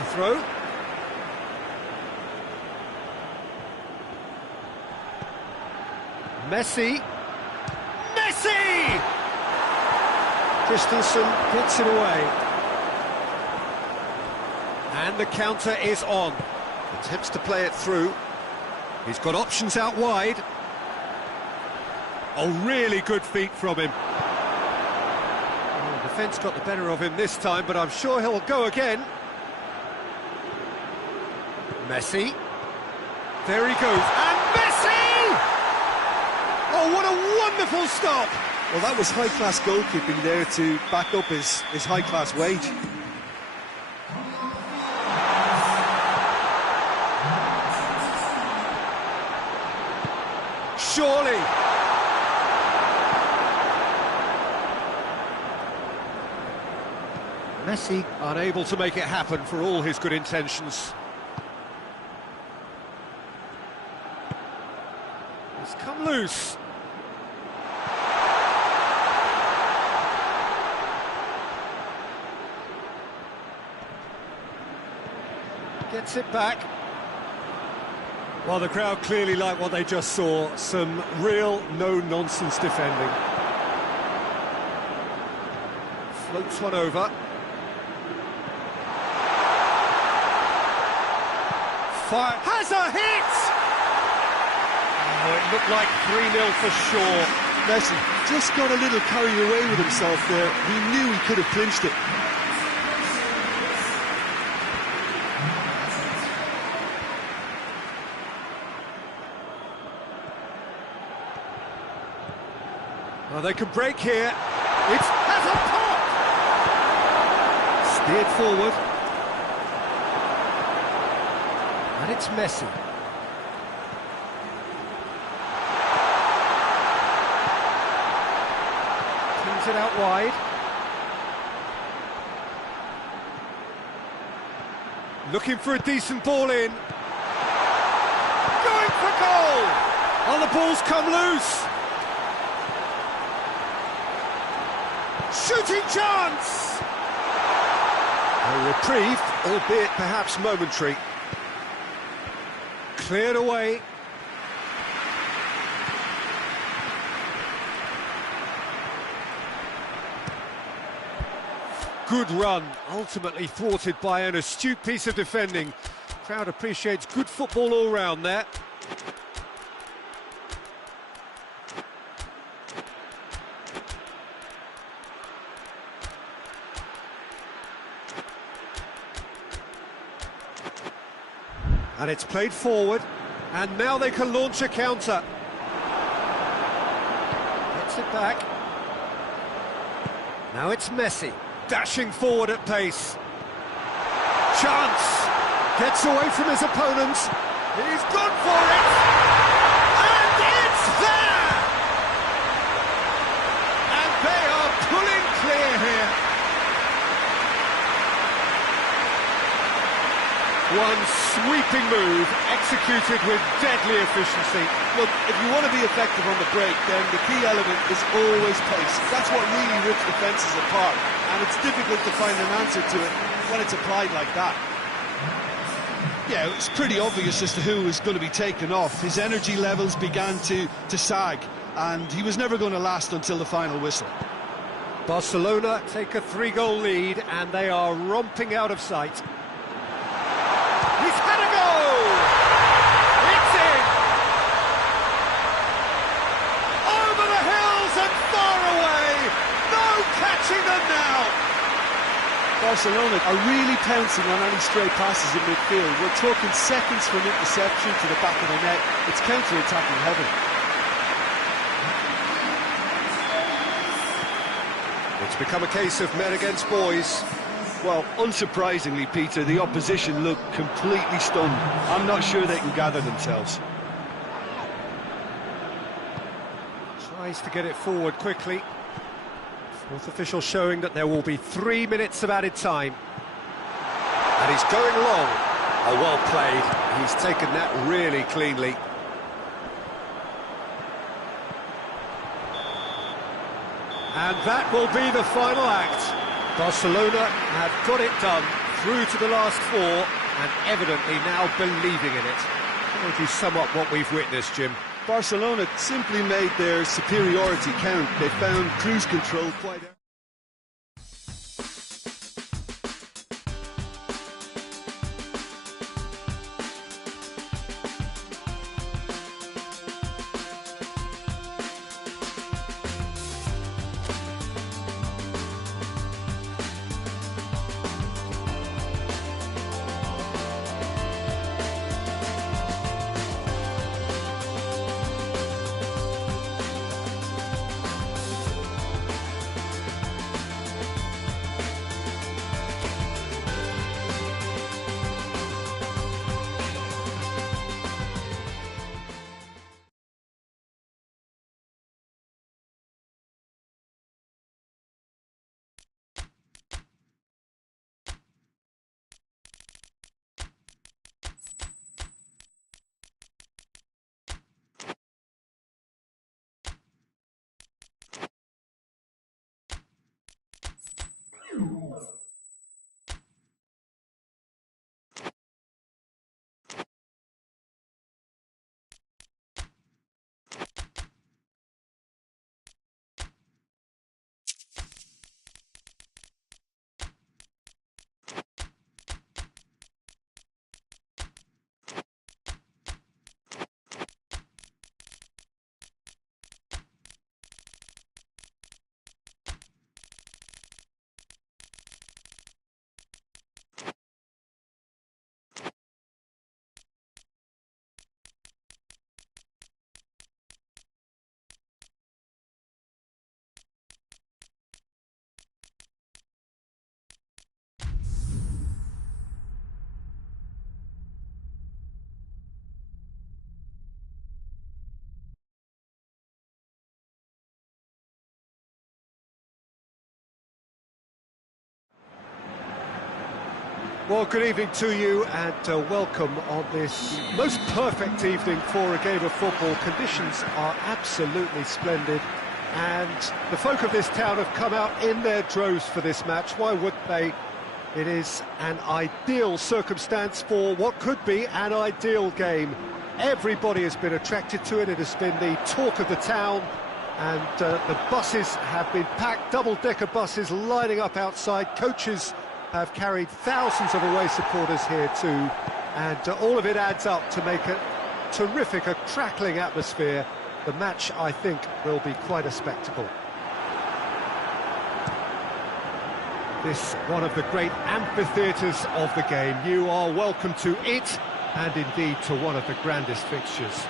It's a throw. Messi! Messi! Christensen gets it away. And the counter is on. Attempts to play it through. He's got options out wide. Oh, really good feet from him. Oh, defence got the better of him this time, but I'm sure he'll go again. Messi. There he goes. And Messi! Oh, what a wonderful stop! Well, that was high-class goalkeeping there to back up his high-class wage. Surely! Messi unable to make it happen for all his good intentions. He's come loose. Gets it back. Well, the crowd clearly like what they just saw. Some real no-nonsense defending. Floats one over. Fire. Has a hit! Oh, it looked like 3-0 for sure. Messi just got a little carried away with himself there. He knew he could have clinched it. Well, they could break here. It has a pop! Steered forward. And it's Messi. Cleans it out wide. Looking for a decent ball in. Going for goal! Oh, the ball's come loose. Shooting chance! A reprieve, albeit perhaps momentary. Cleared away. Good run, ultimately thwarted by an astute piece of defending. Crowd appreciates good football all round there. And it's played forward, and now they can launch a counter. Gets it back. Now it's Messi, dashing forward at pace. Chance! Gets away from his opponent. He's gone for it! And it's there! And they are pulling clear here. One sweeping move, executed with deadly efficiency. Look, if you want to be effective on the break, then the key element is always pace. That's what really rips defences apart, and it's difficult to find an answer to it when it's applied like that. Yeah, it's pretty obvious as to who was going to be taken off. His energy levels began to sag, and he was never going to last until the final whistle. Barcelona take a 3-goal lead, and they are romping out of sight. He's had a go! It's in! Over the hills and far away! No catching them now! Barcelona are really pouncing on any stray passes in midfield. We're talking seconds from interception to the back of the net. It's counter-attacking heaven. It's become a case of men against boys. Well, unsurprisingly, Peter, the opposition look completely stunned. I'm not sure they can gather themselves. Tries to get it forward quickly. Fourth official showing that there will be 3 minutes of added time. And he's going long. Oh, well played. He's taken that really cleanly. And that will be the final act. Barcelona have got it done. through to the last four, and evidently now believing in it. How would you sum up what we've witnessed, Jim? Barcelona simply made their superiority count. They found cruise control quite... Well, good evening to you, and welcome on this most perfect evening for a game of football. Conditions are absolutely splendid, and the folk of this town have come out in their droves for this match. Why wouldn't they? It is an ideal circumstance for what could be an ideal game. Everybody has been attracted to it. It has been the talk of the town, and the buses have been packed, double-decker buses lining up outside. Coaches have carried thousands of away supporters here too, and all of it adds up to make a terrific, a crackling atmosphere. The match, I think, will be quite a spectacle. This one of the great amphitheatres of the game. You are welcome to it, and indeed to one of the grandest fixtures.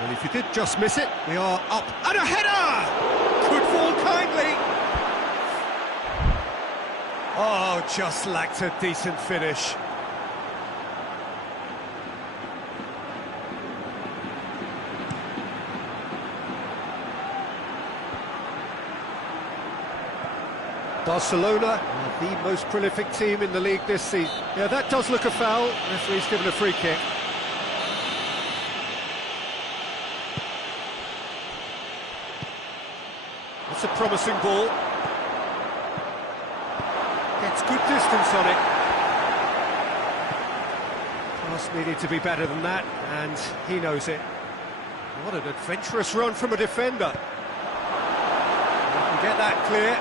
Well, if you did just miss it, we are up, and a header! Could fall kindly. Oh, just lacked a decent finish. Barcelona are the most prolific team in the league this season. Yeah, that does look a foul. Referee's given a free kick. That's a promising ball. Gets good distance on it. Pass needed to be better than that, and he knows it. What an adventurous run from a defender. He can get that clear.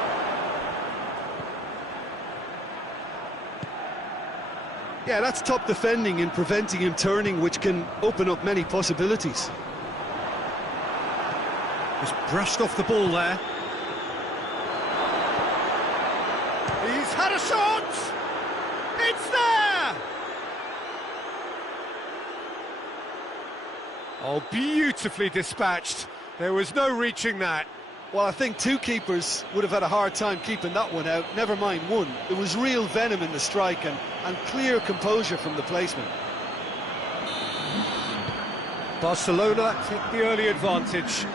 Yeah, that's top defending in preventing him turning, which can open up many possibilities. Just brushed off the ball there. He's had a shot! It's there! Oh, beautifully dispatched. There was no reaching that. Well, I think two keepers would have had a hard time keeping that one out, never mind one. There was real venom in the strike and clear composure from the placement. Barcelona took the early advantage.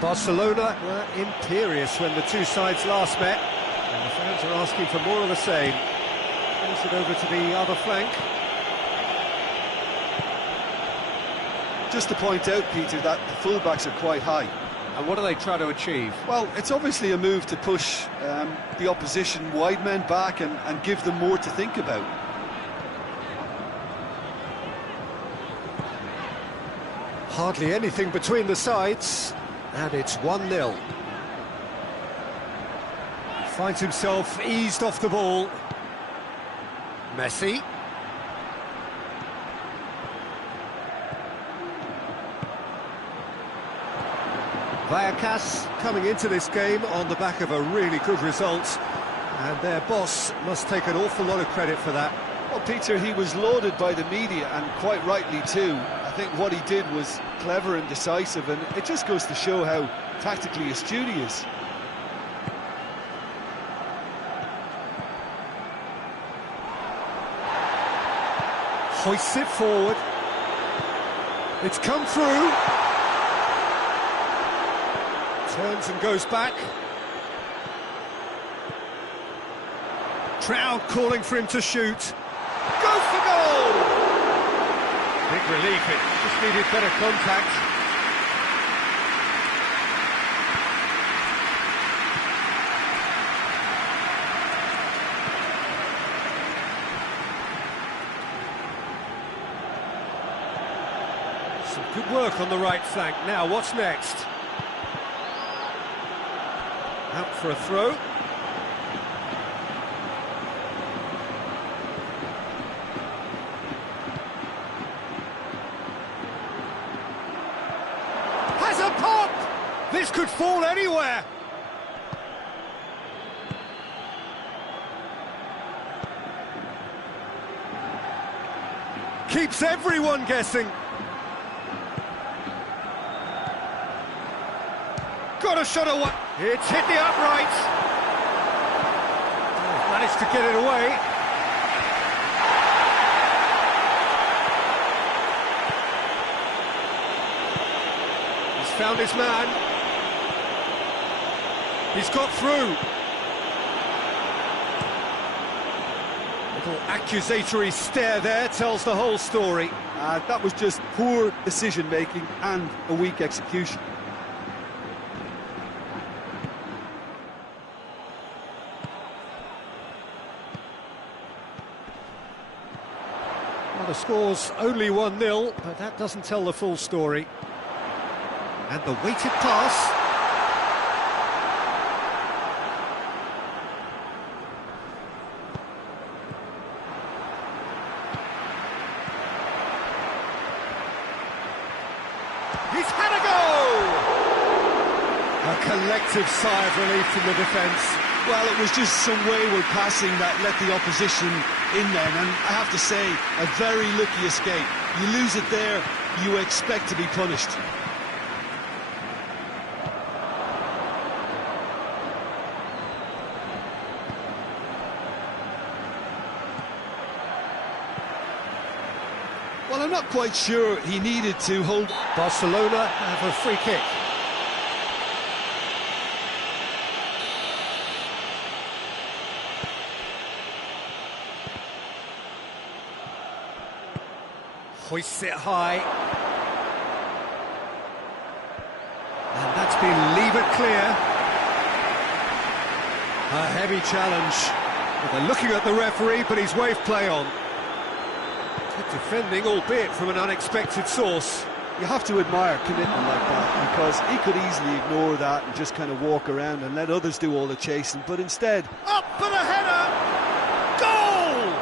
Barcelona were imperious when the two sides last met, and the fans are asking for more of the same. Pass it over to the other flank. Just to point out, Peter, that the fullbacks are quite high. And what do they try to achieve? Well, it's obviously a move to push the opposition wide men back and give them more to think about. Hardly anything between the sides, and it's 1-0. Finds himself eased off the ball. Messi. Vallecas coming into this game on the back of a really good result, and their boss must take an awful lot of credit for that. Well, Peter, he was lauded by the media, and quite rightly too. I think what he did was clever and decisive, and it just goes to show how tactically astute he is. Hoists it forward. It's come through. Turns and goes back. Crowd calling for him to shoot. Go for goal! Big relief, it just needed better contact. Some good work on the right flank. Now, what's next? Out for a throw. Has a pop! This could fall anywhere. Keeps everyone guessing. Got a shot away. It's hit the upright. Oh, managed to get it away. He's found his man. He's got through. Little accusatory stare there tells the whole story. That was just poor decision-making and a weak execution. Well, the score's only 1-0, but that doesn't tell the full story. And the weighted pass. He's had a go! A collective sigh of relief from the defence. Well, it was just some wayward passing that let the opposition in then, and I have to say, a very lucky escape. You lose it there, you expect to be punished. Well, I'm not quite sure he needed to hold. Barcelona have a free kick. Hoists it high. And that's been levered clear. A heavy challenge. Well, they're looking at the referee, but he's waved play on. Good defending, albeit from an unexpected source. You have to admire commitment like that, because he could easily ignore that and just kind of walk around and let others do all the chasing, but instead... Up for the header! Goal!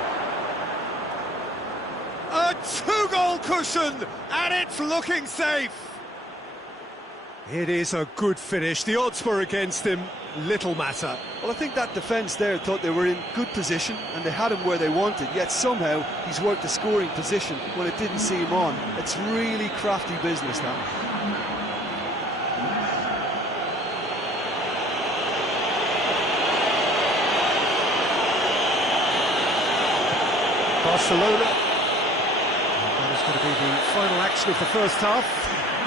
A two-goal cushion, and it's looking safe. It is a good finish. The odds were against him. Little matter. Well, I think that defence there thought they were in good position and they had him where they wanted, yet somehow he's worked the scoring position when it didn't see him on. It's really crafty business now. Barcelona. That is going to be the final action of the first half.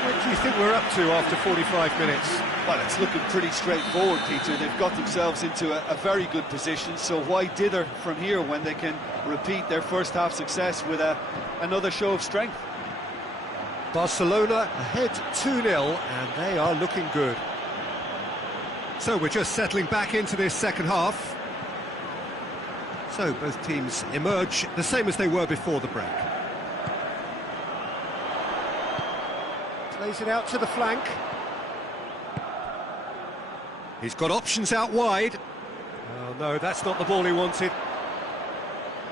What do you think we're up to after 45 minutes? Well, it's looking pretty straightforward, Peter. They've got themselves into a very good position, so why dither from here when they can repeat their first half success with another show of strength? Barcelona ahead 2-0, and they are looking good. So we're just settling back into this second half. So both teams emerge the same as they were before the break. Plays it out to the flank. He's got options out wide. Oh no, that's not the ball he wanted.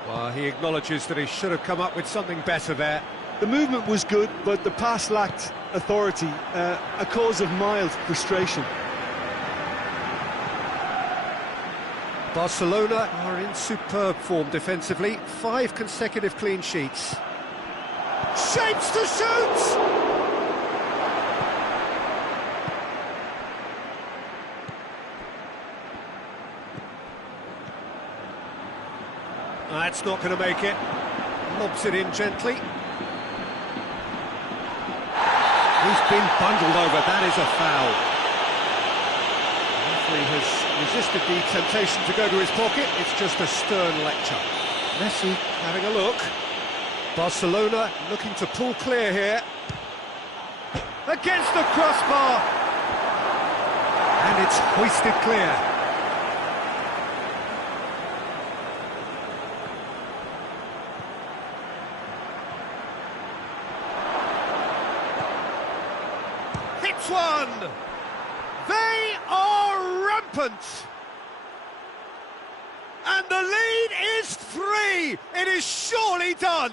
Well, he acknowledges that he should have come up with something better there. The movement was good, but the pass lacked authority, a cause of mild frustration. Barcelona are in superb form defensively, 5 consecutive clean sheets. Shapes to shoot! That's not going to make it. Lobs it in gently. He's been bundled over, that is a foul. The referee has resisted the temptation to go to his pocket, it's just a stern lecture. Messi having a look. Barcelona looking to pull clear here. Against the crossbar! And it's hoisted clear. One. They are rampant. And the lead is 3. It is surely done.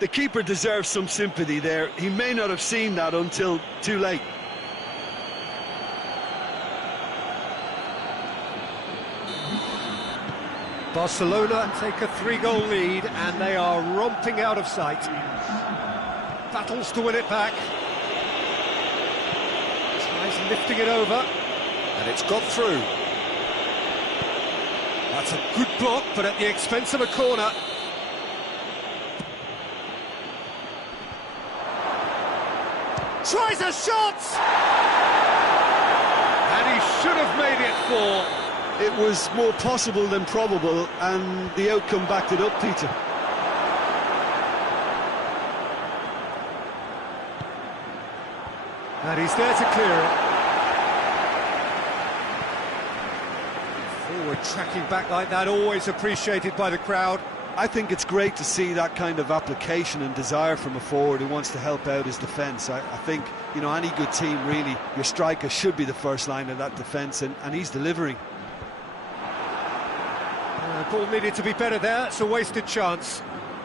The keeper deserves some sympathy there. He may not have seen that until too late. Barcelona take a 3-goal lead and they are romping out of sight. Battles to win it back. Lifting it over, and it's got through. That's a good block, but at the expense of a corner. Tries a shot! And he should have made it 4. It was more possible than probable, and the outcome backed it up, Peter. And he's there to clear it. Forward tracking back like that, always appreciated by the crowd. I think it's great to see that kind of application and desire from a forward who wants to help out his defence. I think, you know, any good team, really, your striker should be the first line of that defence, and he's delivering. Ball needed to be better there, it's a wasted chance.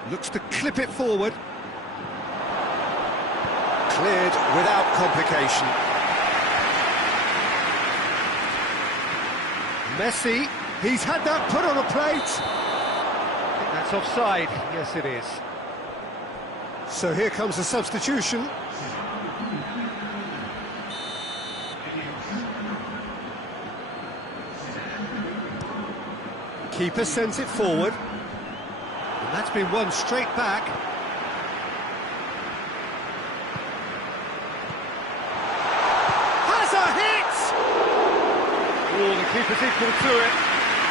Looks to clip it forward. Cleared without complication. Messi, he's had that put on a plate. I think that's offside. Yes, it is. So here comes a substitution. Keeper sends it forward. And that's been won straight back. Oh, the keeper's equal to it.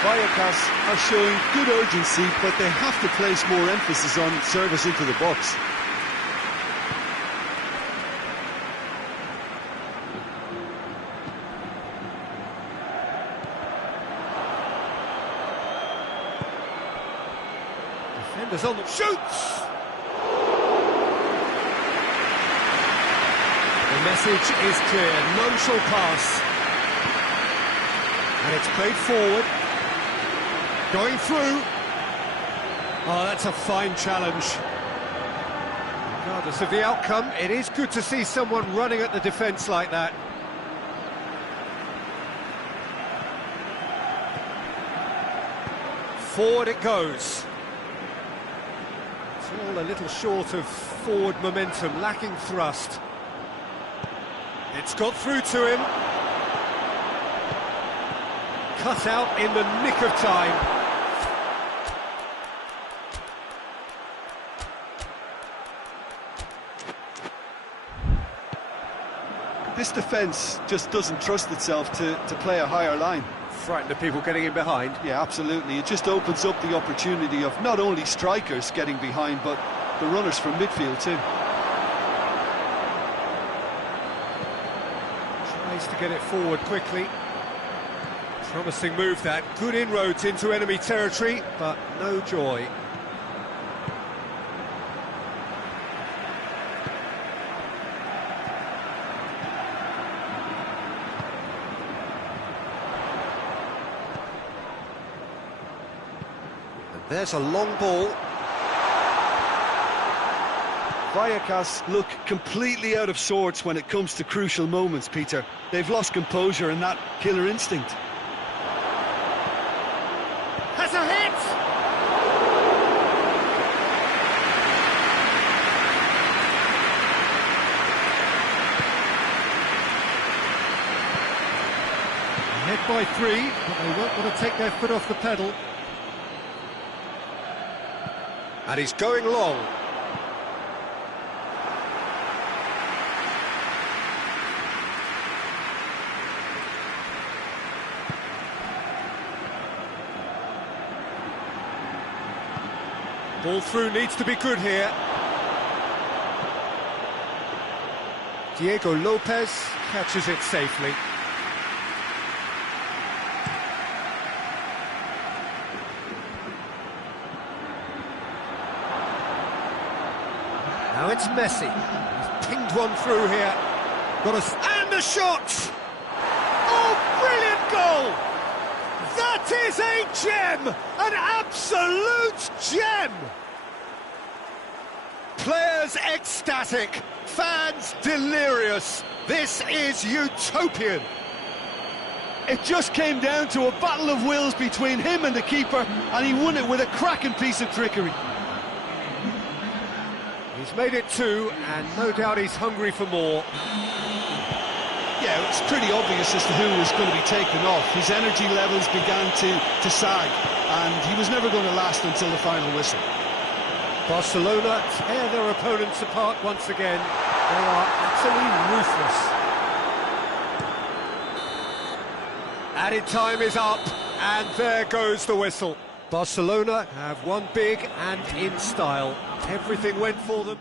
Vallecas are showing good urgency, but they have to place more emphasis on service into the box. Defenders on the shoots. The message is clear. None shall pass. And it's played forward, going through. Oh, that's a fine challenge. Regardless of the outcome, it is good to see someone running at the defence like that. Forward it goes. It's all a little short of forward momentum, lacking thrust. It's got through to him. Cut out in the nick of time. This defence just doesn't trust itself to play a higher line. Frightened of people getting in behind. Yeah, absolutely. It just opens up the opportunity of not only strikers getting behind, but the runners from midfield too. get it forward quickly. Promising move that, good inroads into enemy territory, but no joy. And there's a long ball. Vallecas look completely out of sorts when it comes to crucial moments, Peter. They've lost composure and that killer instinct. Has a hit! Ahead by 3, but they won't want to take their foot off the pedal. And he's going long. Ball through needs to be good here. Diego Lopez catches it safely. Now it's Messi. He's pinged one through here. And a shot! Oh, brilliant goal! That is a gem! An absolute gem! Players ecstatic, fans delirious. This is utopian. It just came down to a battle of wills between him and the keeper, and he won it with a cracking piece of trickery. He's made it 2, and no doubt he's hungry for more. Yeah, it's pretty obvious as to who was going to be taken off. His energy levels began to sag, and he was never going to last until the final whistle. Barcelona tear their opponents apart once again. They are absolutely ruthless. Added time is up, and there goes the whistle. Barcelona have won big and in style. Everything went for them.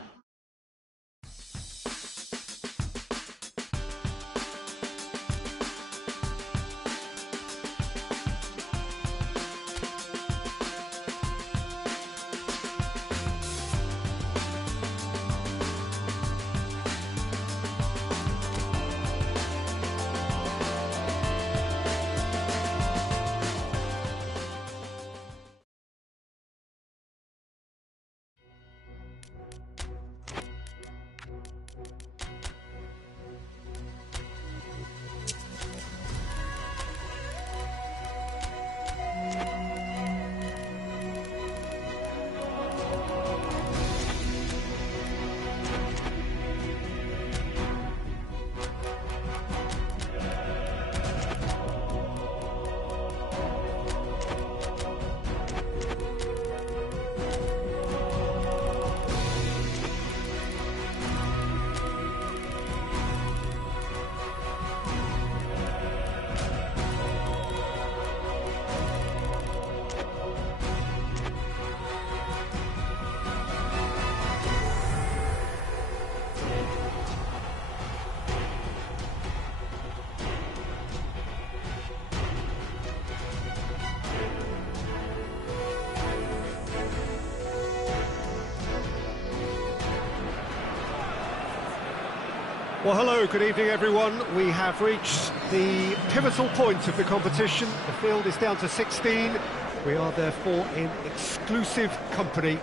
Well, hello, good evening, everyone. We have reached the pivotal point of the competition. The field is down to 16. We are therefore in exclusive company.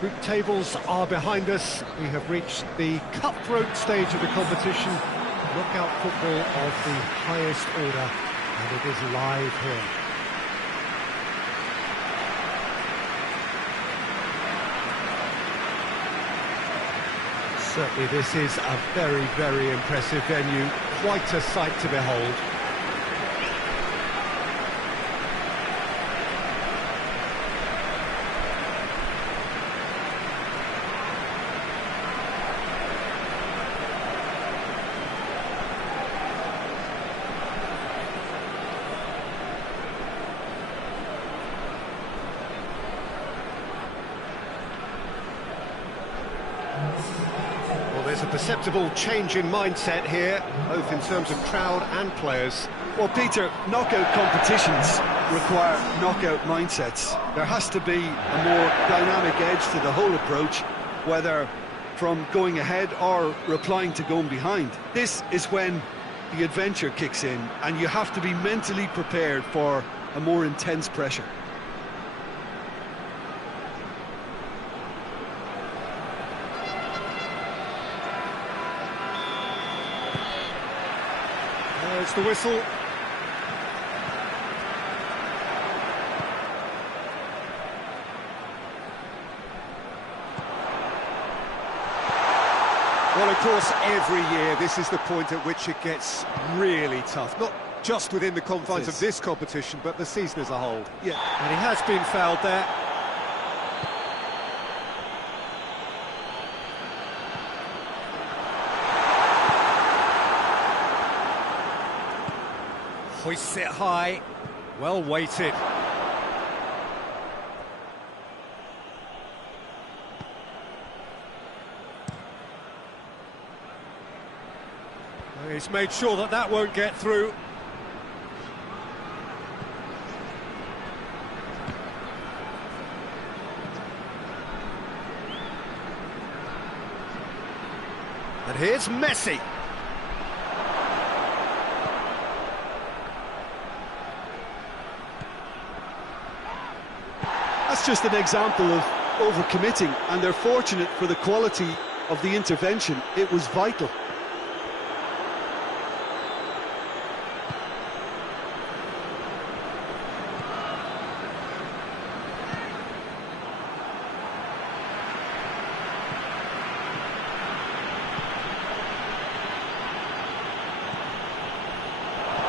Group tables are behind us. We have reached the cutthroat stage of the competition. Knockout football of the highest order, and it is live here. Certainly this is a very, very impressive venue, quite a sight to behold. Well, there's a perceptible change in mindset here, both in terms of crowd and players. Well, Peter, knockout competitions require knockout mindsets. There has to be a more dynamic edge to the whole approach, whether from going ahead or replying to going behind. This is when the adventure kicks in, and you have to be mentally prepared for a more intense pressure. There's the whistle. Well, of course, every year this is the point at which it gets really tough. Not just within the confines of this competition, but the season as a whole. Yeah. And he has been fouled there. Hoists it high, well weighted. He's made sure that that won't get through. And here's Messi. That's just an example of overcommitting, and they're fortunate for the quality of the intervention. It was vital.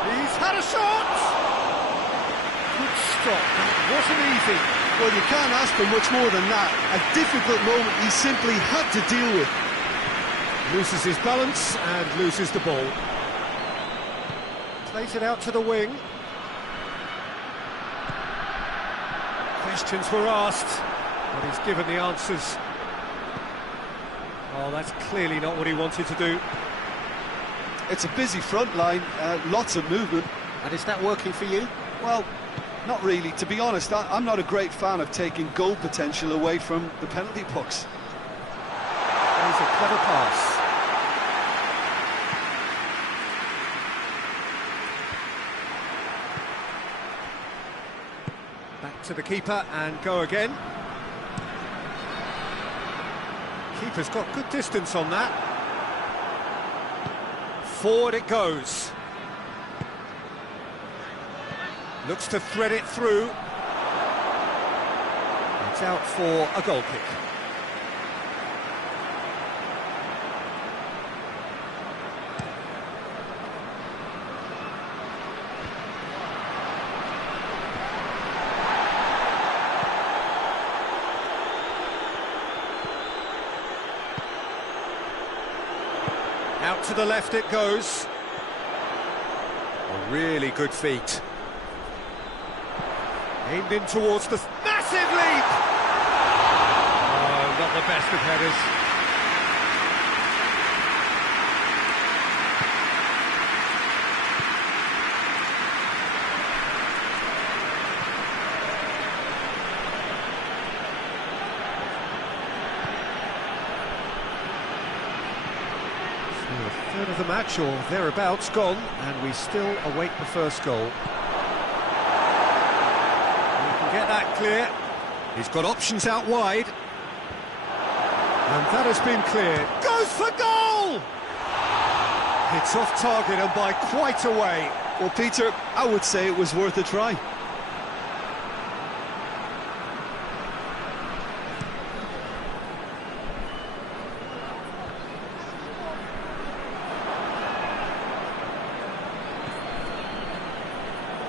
He's had a shot! Good stop, that wasn't easy. Well, you can't ask for much more than that. A difficult moment he simply had to deal with. Loses his balance and loses the ball. Plays it out to the wing. Questions were asked, but he's given the answers. Oh, that's clearly not what he wanted to do. It's a busy front line, lots of movement. And is that working for you? Well, not really. To be honest, I'm not a great fan of taking goal potential away from the penalty box. That is a clever pass. Back to the keeper and go again. Keeper's got good distance on that. Forward it goes. Looks to thread it through. It's out for a goal kick. Out to the left it goes. A really good feat. Aimed in towards the massive leap! Oh, not the best of headers. So a third of the match or thereabouts gone, and we still await the first goal. Get that clear. He's got options out wide. And that has been cleared. Goes for goal! It's off target and by quite a way. Well, Peter, I would say it was worth a try.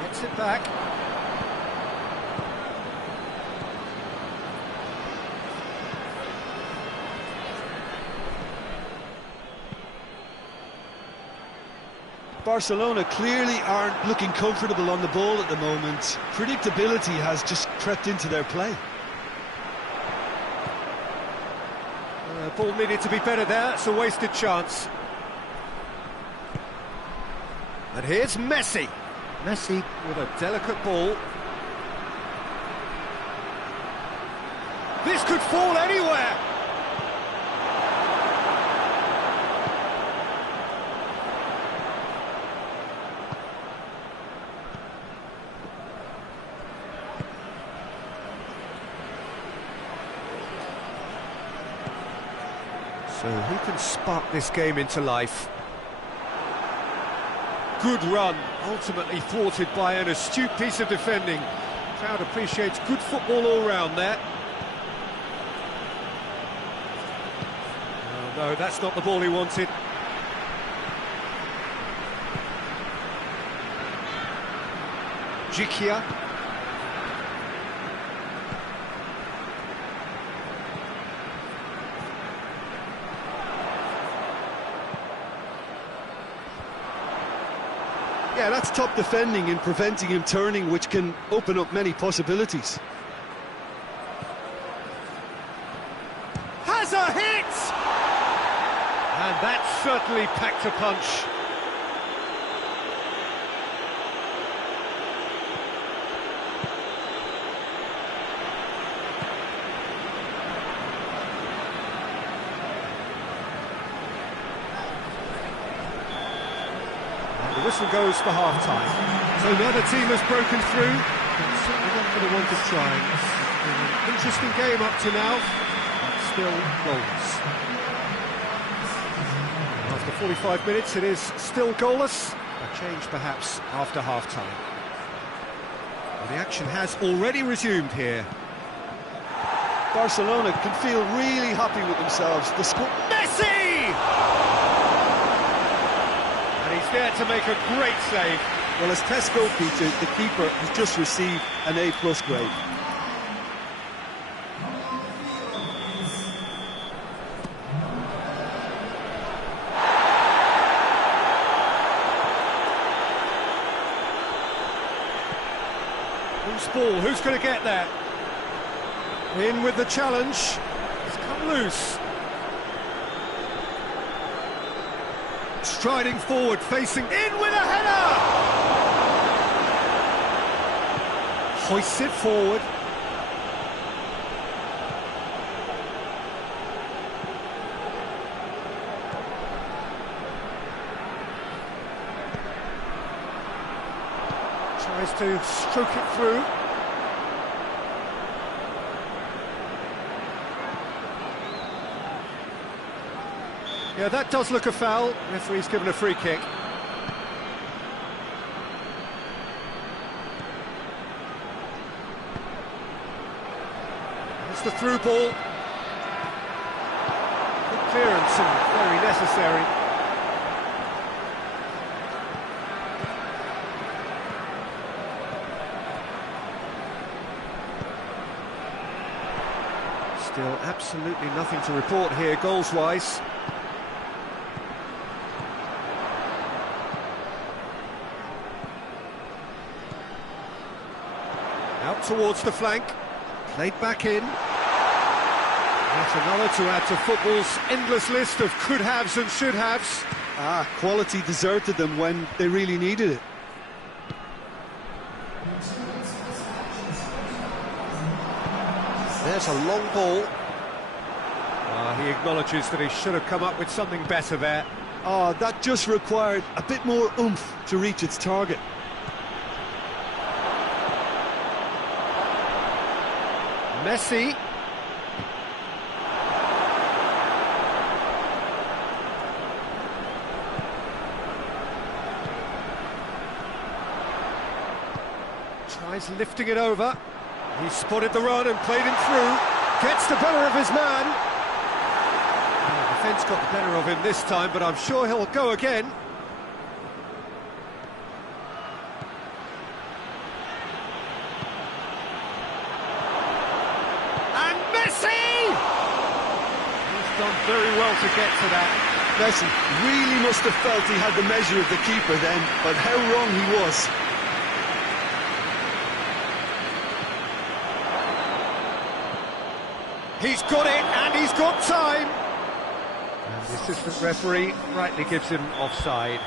Gets it back. Barcelona clearly aren't looking comfortable on the ball at the moment. Predictability has just crept into their play. Ball needed to be better there, it's a wasted chance. And here's Messi. Messi with a delicate ball. This could fall anywhere! So who can spark this game into life? Good run, ultimately thwarted by an astute piece of defending. Crowd appreciates good football all round there. Oh, no, that's not the ball he wanted. Jikia. Yeah, that's top defending and preventing him turning, which can open up many possibilities. Has a hit! And that certainly packed a punch. The whistle goes for half-time. So neither team has broken through. It's certainly not for the want of trying. It's been an interesting game up to now, but still goalless. After 45 minutes, it is still goalless. A change perhaps after half-time. Well, the action has already resumed here. Barcelona can feel really happy with themselves. The score. Messi! And he's there to make a great save. Well, as test goalkeeper, the keeper has just received an A+ grade. Who's ball? Who's going to get there? In with the challenge. It's come loose. Striding forward, facing in with a header! Hoists it forward. Tries to stroke it through. Yeah, that does look a foul. Referee's given a free kick. It's the through ball. Good clearance and very necessary. Still absolutely nothing to report here, goals-wise. Out towards the flank, played back in. That's another to add to football's endless list of could-haves and should-haves. Quality deserted them when they really needed it. There's a long ball. He acknowledges that he should have come up with something better there. That just required a bit more oomph to reach its target. Messi. Tries lifting it over. He spotted the run and played him through. Gets the better of his man. The defence got the better of him this time, but I'm sure he'll go again. Done very well to get to that. Messi really must have felt he had the measure of the keeper then, but how wrong he was. He's got it, and he's got time. The assistant referee rightly gives him offside.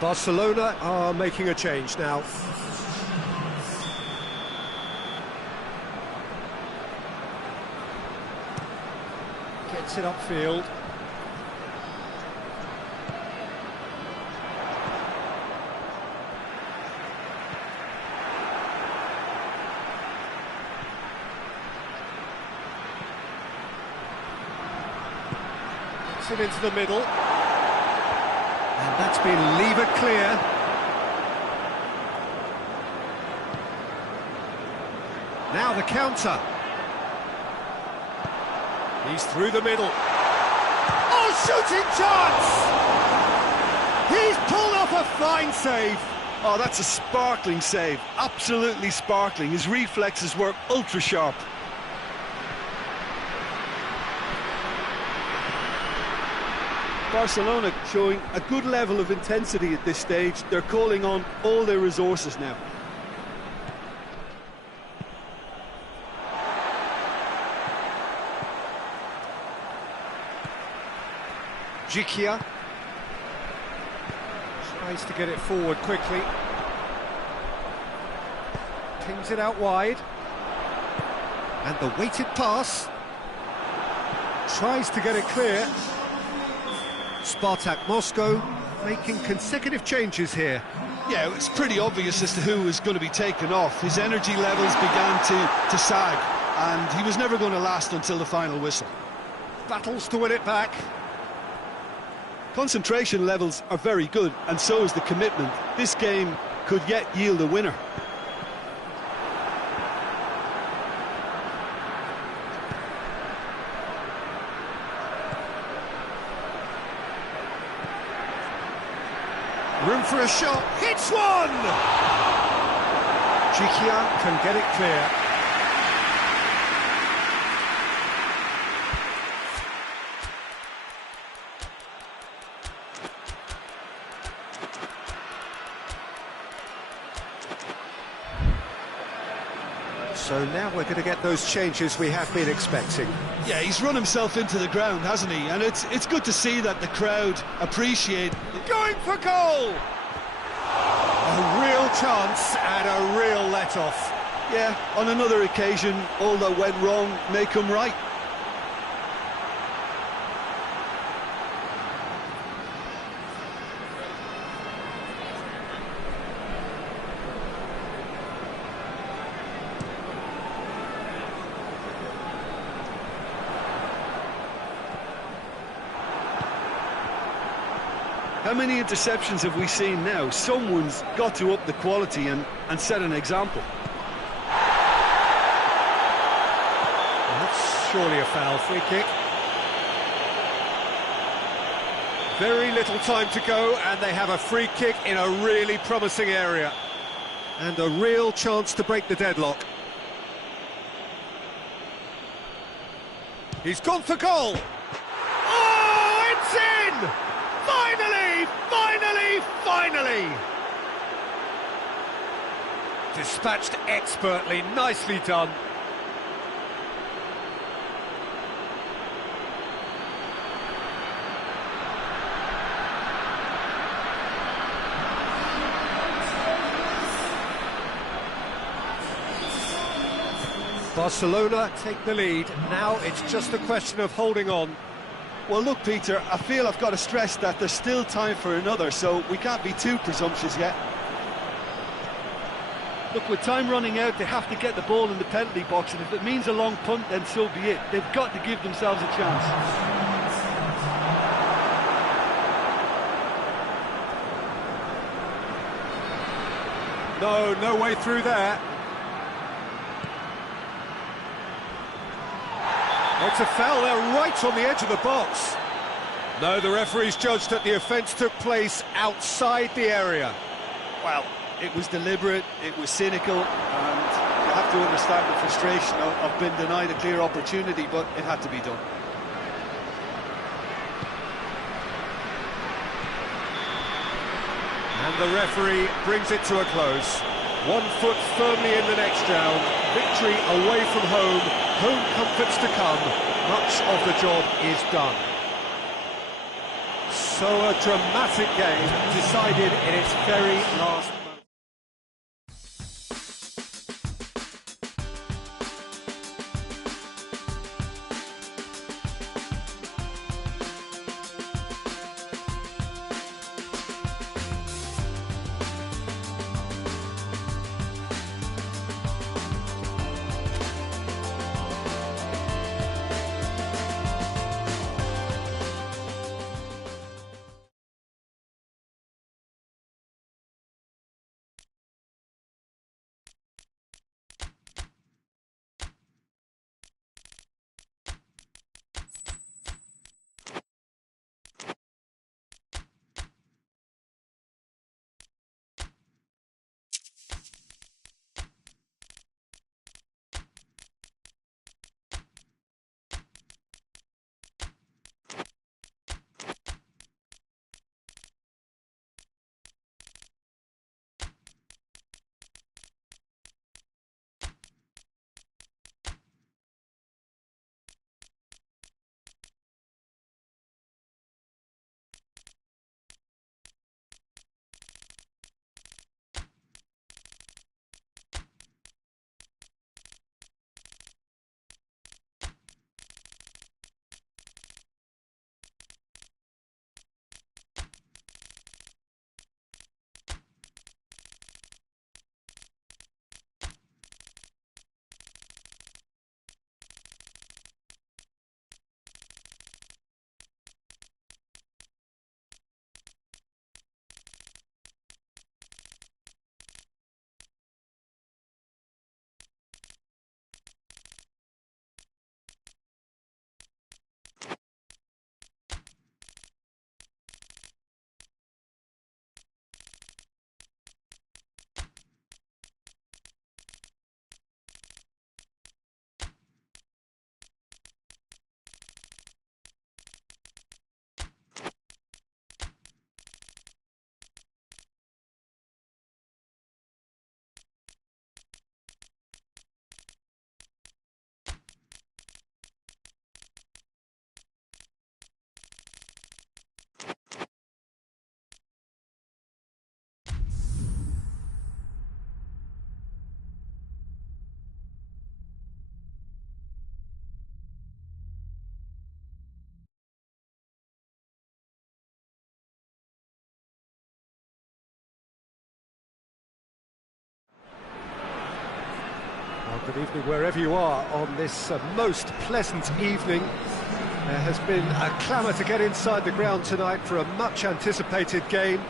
Barcelona are making a change now. Gets it upfield. Gets it into the middle. And that's been levered clear. Now the counter. He's through the middle. Oh, shooting chance! He's pulled off a fine save. Oh, that's a sparkling save. Absolutely sparkling. His reflexes were ultra sharp. Barcelona showing a good level of intensity at this stage. They're calling on all their resources now. Jikia tries to get it forward quickly. Pings it out wide. And the weighted pass. Tries to get it clear. Spartak Moscow making consecutive changes here. Yeah, it's pretty obvious as to who was going to be taken off. His energy levels began to sag, and he was never going to last until the final whistle. Battles to win it back. Concentration levels are very good, and so is the commitment. This game could yet yield a winner. Room for a shot, hits one! Jikia can get it clear. So now we're going to get those changes we have been expecting. Yeah, he's run himself into the ground, hasn't he? And it's good to see that the crowd appreciate... Going for goal! A real chance and a real let-off. Yeah, on another occasion, all that went wrong may come right. How many interceptions have we seen now? Someone's got to up the quality and set an example. That's surely a foul. Free kick. Very little time to go, and they have a free kick in a really promising area. And a real chance to break the deadlock. He's gone for goal! Oh, it's in! Finally! Finally! Finally! Dispatched expertly, nicely done. Barcelona take the lead. Now it's just a question of holding on. Well, look, Peter, I feel I've got to stress that there's still time for another, so we can't be too presumptuous yet. Look, with time running out, they have to get the ball in the penalty box, and if it means a long punt, then so be it. They've got to give themselves a chance. No way through there. Oh, it's a foul there right on the edge of the box. No, the referee's judged that the offence took place outside the area. Well, it was deliberate, it was cynical, and you have to understand the frustration of being denied a clear opportunity, but it had to be done. And the referee brings it to a close. One foot firmly in the next round. Victory away from home. Home comforts to come. Much of the job is done. So a dramatic game decided in its very last moment. Well, good evening wherever you are on this most pleasant evening. There has been a clamour to get inside the ground tonight for a much anticipated game.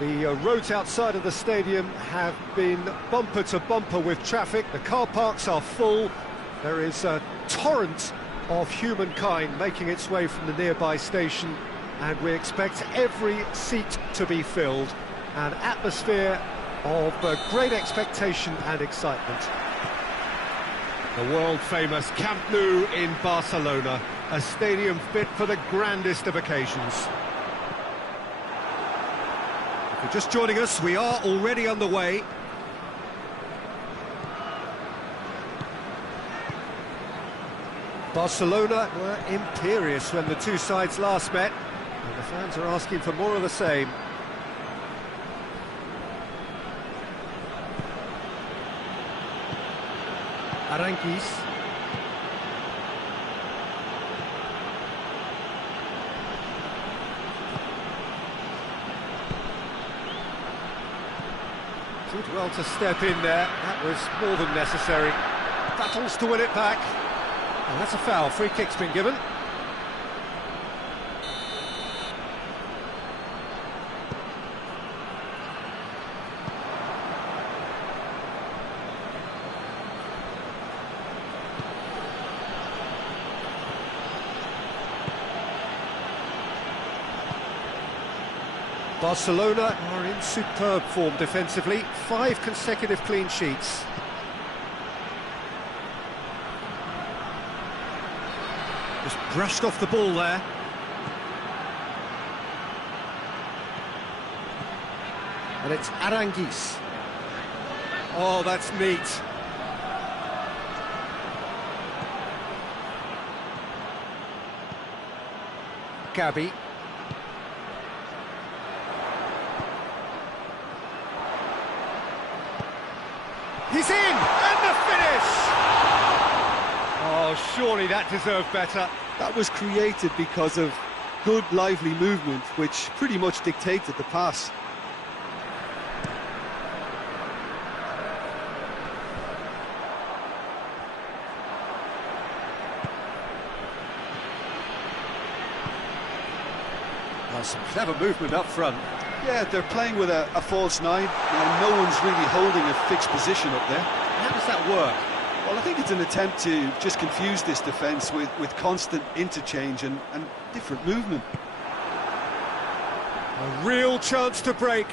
The roads outside of the stadium have been bumper to bumper with traffic. The car parks are full. There is a torrent of humankind making its way from the nearby station, and we expect every seat to be filled. An atmosphere of great expectation and excitement. The world-famous Camp Nou in Barcelona, a stadium fit for the grandest of occasions. If you're just joining us, we are already on the way. Barcelona were imperious when the two sides last met, and the fans are asking for more of the same. Aranquis. Did well to step in there. That was more than necessary. Battles to win it back. And that's a foul. Free kick's been given. Barcelona are in superb form defensively, 5 consecutive clean sheets. Just brushed off the ball there. And it's Aranguiz. Oh, that's neat. Gabi. He's in! And the finish! Oh, surely that deserved better. That was created because of good, lively movement, which pretty much dictated the pass. Well, some clever movement up front. Yeah, they're playing with a false nine. Now, no one's really holding a fixed position up there. How does that work? Well, I think it's an attempt to just confuse this defence with constant interchange and different movement. A real chance to break.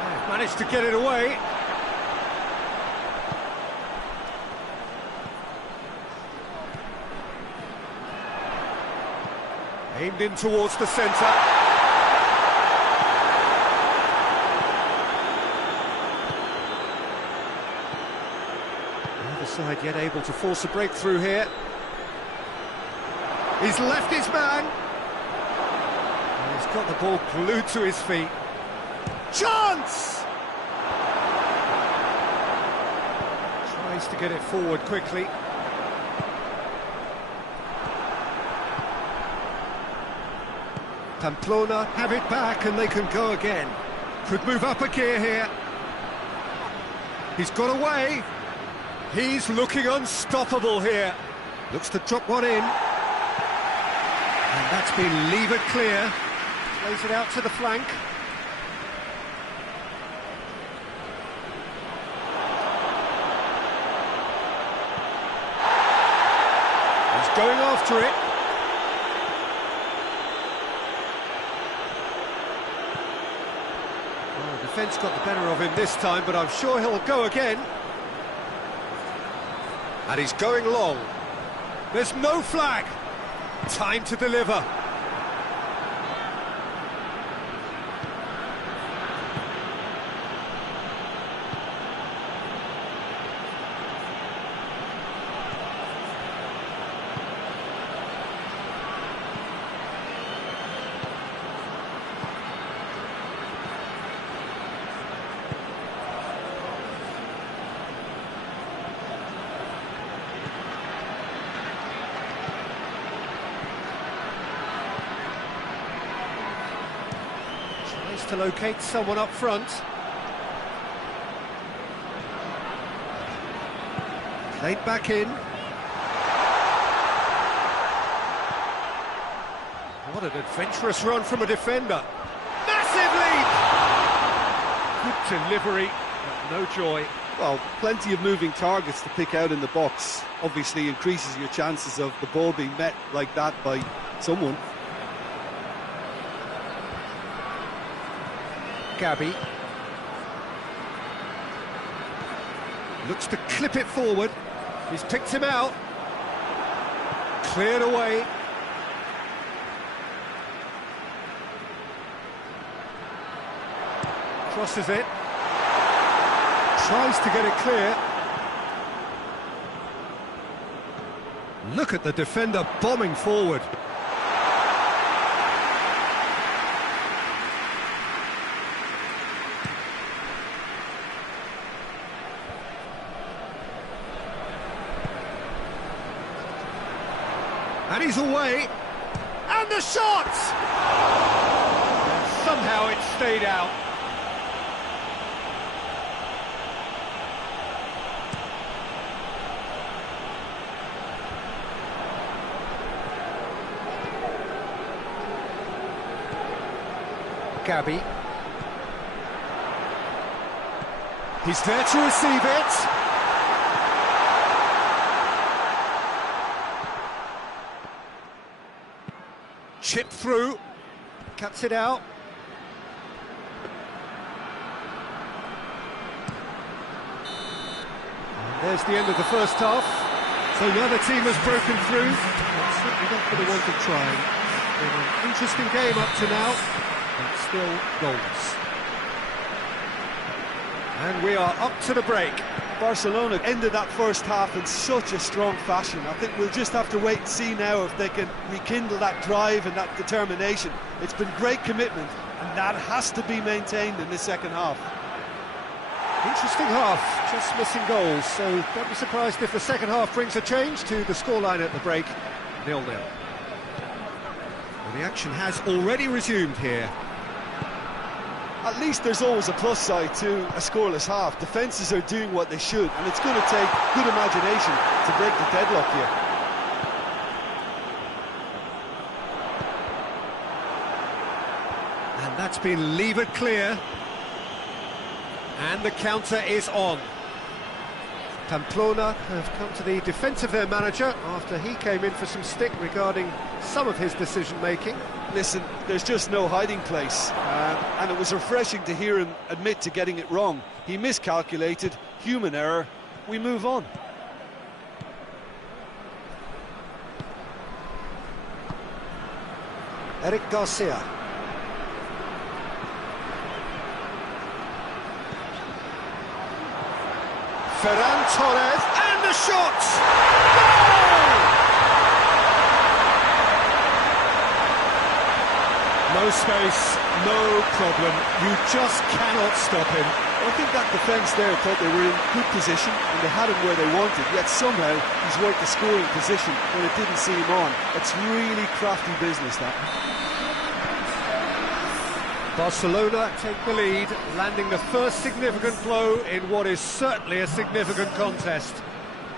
They've managed to get it away. Aimed in towards the centre. The other side yet able to force a breakthrough here. He's left his man. And he's got the ball glued to his feet. Chance! Tries to get it forward quickly. Pamplona have it back and they can go again. Could move up a gear here. He's got away. He's looking unstoppable here. Looks to drop one in. And that's been levered clear. Plays it out to the flank. He's going after it. Well, the defence got the better of him this time, but I'm sure he'll go again. And he's going long. There's no flag. Time to deliver. To locate someone up front. Played back in. What an adventurous run from a defender. Massive leap! Good delivery, but no joy. Well, plenty of moving targets to pick out in the box. Obviously increases your chances of the ball being met like that by someone. Gabi looks to clip it forward. He's picked him out. Cleared away. Crosses it. Tries to get it clear. Look at the defender bombing forward. And he's away, and the shot! And somehow it stayed out. Gabi. He's there to receive it. Chip through, cuts it out. And there's the end of the first half. So the other team has broken through. It's certainly not for the want of trying. Been an interesting game up to now, but still goals. And we are up to the break. Barcelona ended that first half in such a strong fashion. I think we'll just have to wait and see now if they can rekindle that drive and that determination. It's been great commitment, and that has to be maintained in the second half. Interesting half, just missing goals, so don't be surprised if the second half brings a change to the scoreline at the break, 0-0. Well, the action has already resumed here. At least there's always a plus side to a scoreless half. Defences are doing what they should, and it's going to take good imagination to break the deadlock here. And that's been levered clear. And the counter is on. Pamplona have come to the defence of their manager after he came in for some stick regarding some of his decision-making. Listen, there's just no hiding place, and it was refreshing to hear him admit to getting it wrong. He miscalculated, human error, we move on. Eric Garcia. Ferran Torres, and the shot! Goal! No space, no problem. You just cannot stop him. I think that defence there thought they were in good position and they had him where they wanted, yet somehow he's worked the scoring position when it didn't see him on. It's really crafty business, that. Barcelona take the lead, landing the first significant blow in what is certainly a significant contest.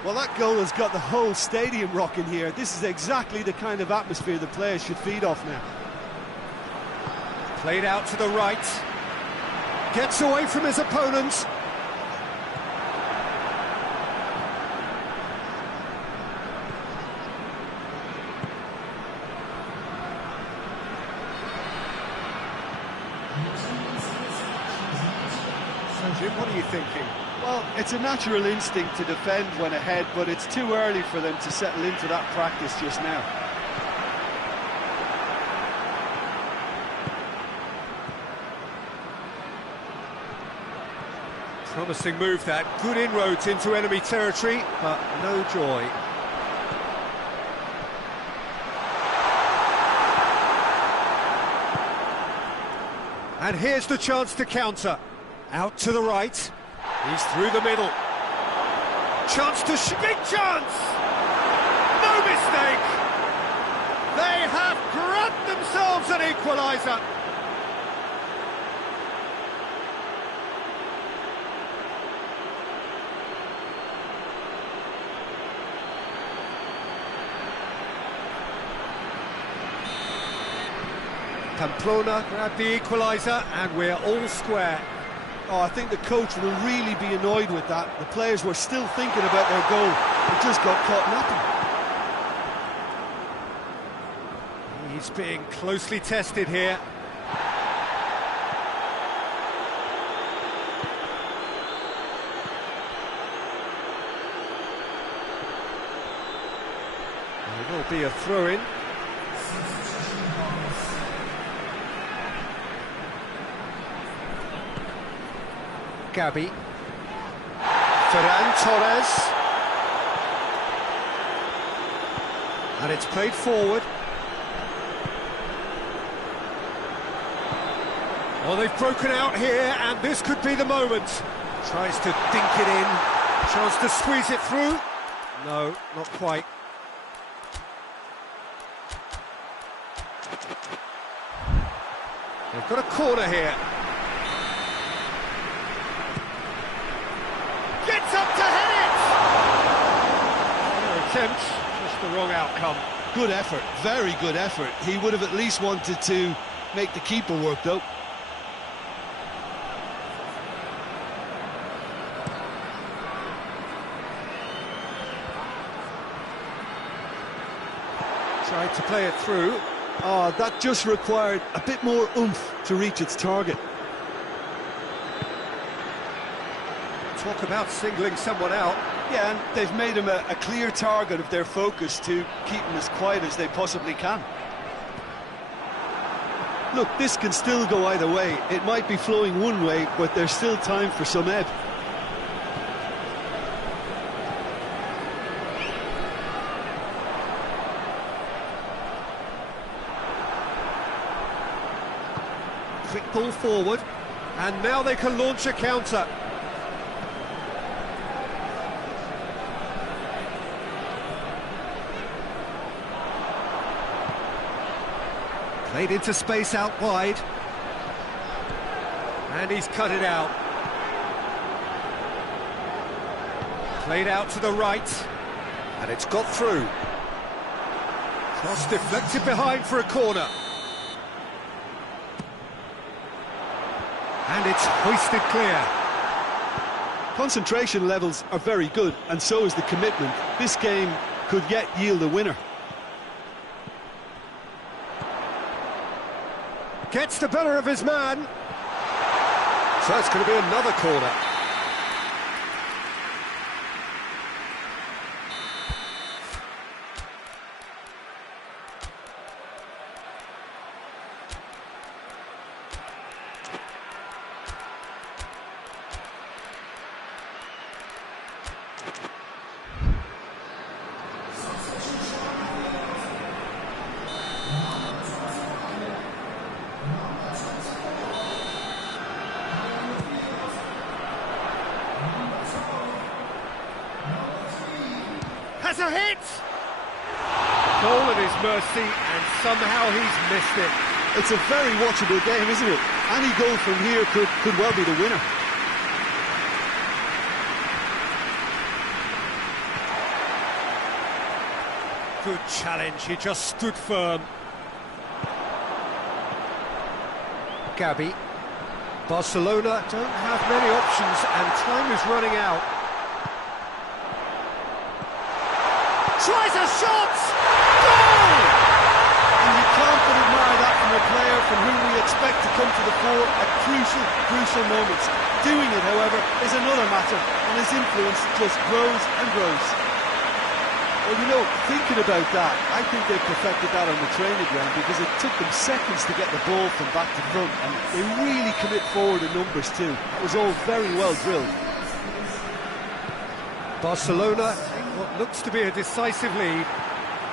Well, that goal has got the whole stadium rocking here. This is exactly the kind of atmosphere the players should feed off now. Played out to the right. Gets away from his opponent. So, Jim, what are you thinking? Well, it's a natural instinct to defend when ahead, but it's too early for them to settle into that practice just now. Promising move that, good inroads into enemy territory, but no joy. And here's the chance to counter. Out to the right, he's through the middle. Chance to big chance! No mistake! They have grabbed themselves an equaliser. Pamplona grabbed the equaliser, and we're all square. Oh, I think the coach will really be annoyed with that. The players were still thinking about their goal. They just got caught napping. He's being closely tested here. There will be a throw-in. Gabi. Ferran Torres. And it's played forward. Well, they've broken out here, and this could be the moment. Tries to dink it in. Chance to squeeze it through. No, not quite. They've got a corner here. Gets up to head it! No attempt, just the wrong outcome. Good effort, very good effort. He would have at least wanted to make the keeper work, though. Tried to play it through. Oh, that just required a bit more oomph to reach its target. Talk about singling someone out. Yeah, and they've made him a clear target of their focus to keep him as quiet as they possibly can. Look, this can still go either way. It might be flowing one way, but there's still time for some ebb. Quick ball forward, and now they can launch a counter. Played into space out wide. And he's cut it out. Played out to the right. And it's got through. Cross deflected behind for a corner. And it's hoisted clear. Concentration levels are very good, and so is the commitment. This game could yet yield a winner. Gets the better of his man. So it's going to be another corner. Has a hit! Goal at his mercy, and somehow he's missed it. It's a very watchable game, isn't it? Any goal from here could well be the winner. Good challenge, he just stood firm. Gabi. Barcelona don't have many options, and time is running out. Tries a shot! Goal! And you can't but admire that from a player from whom we expect to come to the fore at crucial moments. Doing it, however, is another matter, and his influence just grows and grows. Well, you know, thinking about that, I think they perfected that on the training ground, because it took them seconds to get the ball from back to front, and they really commit forward in numbers too. It was all very well drilled. Barcelona take what looks to be a decisive lead.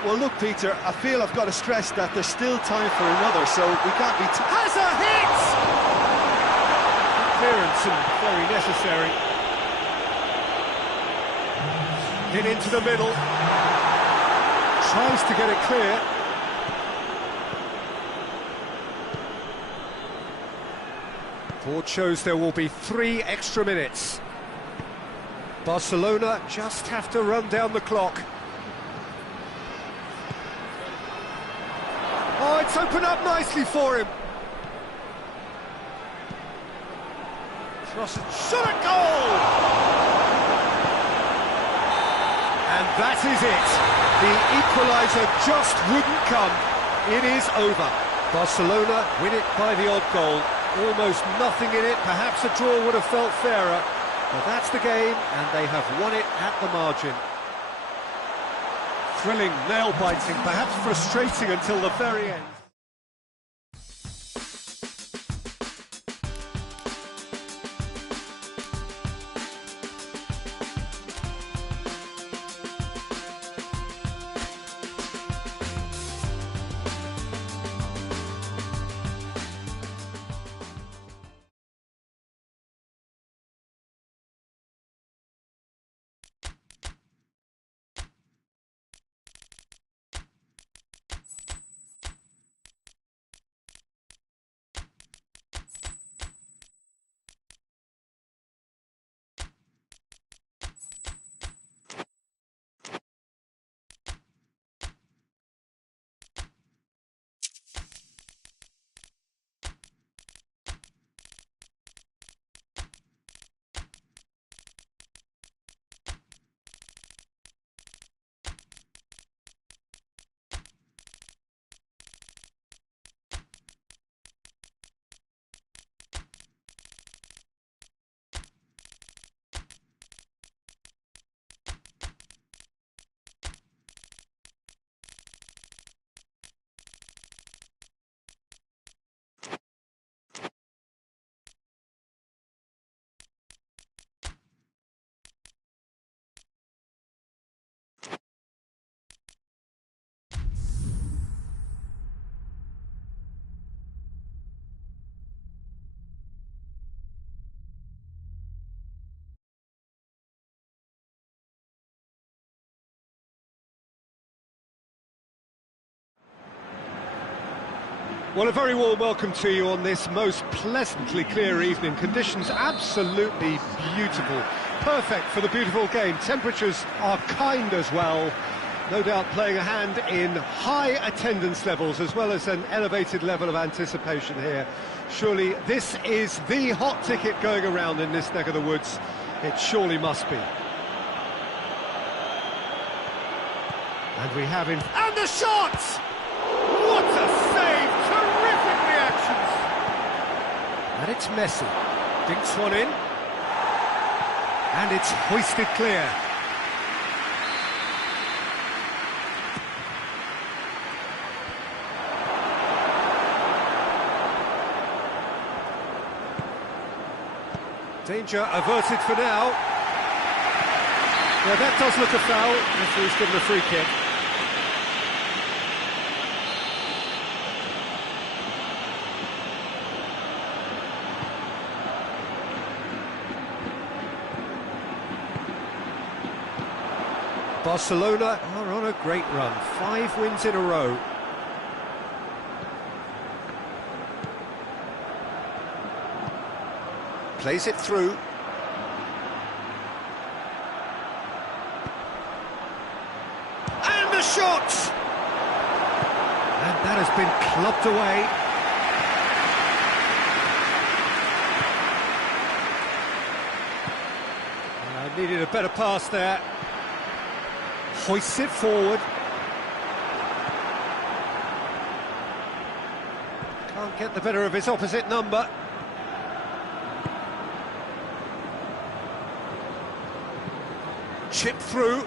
Well, look, Peter, I feel I've got to stress that there's still time for another, so we can't be... Has a hit! Clearance and very necessary. Hit into the middle. Tries to get it clear. Board shows there will be 3 extra minutes. Barcelona just have to run down the clock. Oh, it's opened up nicely for him. Cross and shot a goal! And that is it. The equaliser just wouldn't come. It is over. Barcelona win it by the odd goal. Almost nothing in it. Perhaps a draw would have felt fairer. But that's the game, and they have won it at the margin. Thrilling, nail-biting, perhaps frustrating until the very end. Well, a very warm welcome to you on this most pleasantly clear evening. Conditions absolutely beautiful. Perfect for the beautiful game. Temperatures are kind as well. No doubt playing a hand in high attendance levels as well as an elevated level of anticipation here. Surely this is the hot ticket going around in this neck of the woods. It surely must be. And we have in... And the shot! What a save! Terrific reactions! And it's Messi. Dinks one in. And it's hoisted clear. Danger averted for now. Yeah, that does look a foul. Referee's given a free kick. Barcelona are on a great run. 5 wins in a row. Plays it through. And the shot! And that has been clubbed away. Needed a better pass there. Hoists it forward. Can't get the better of his opposite number. Chip through.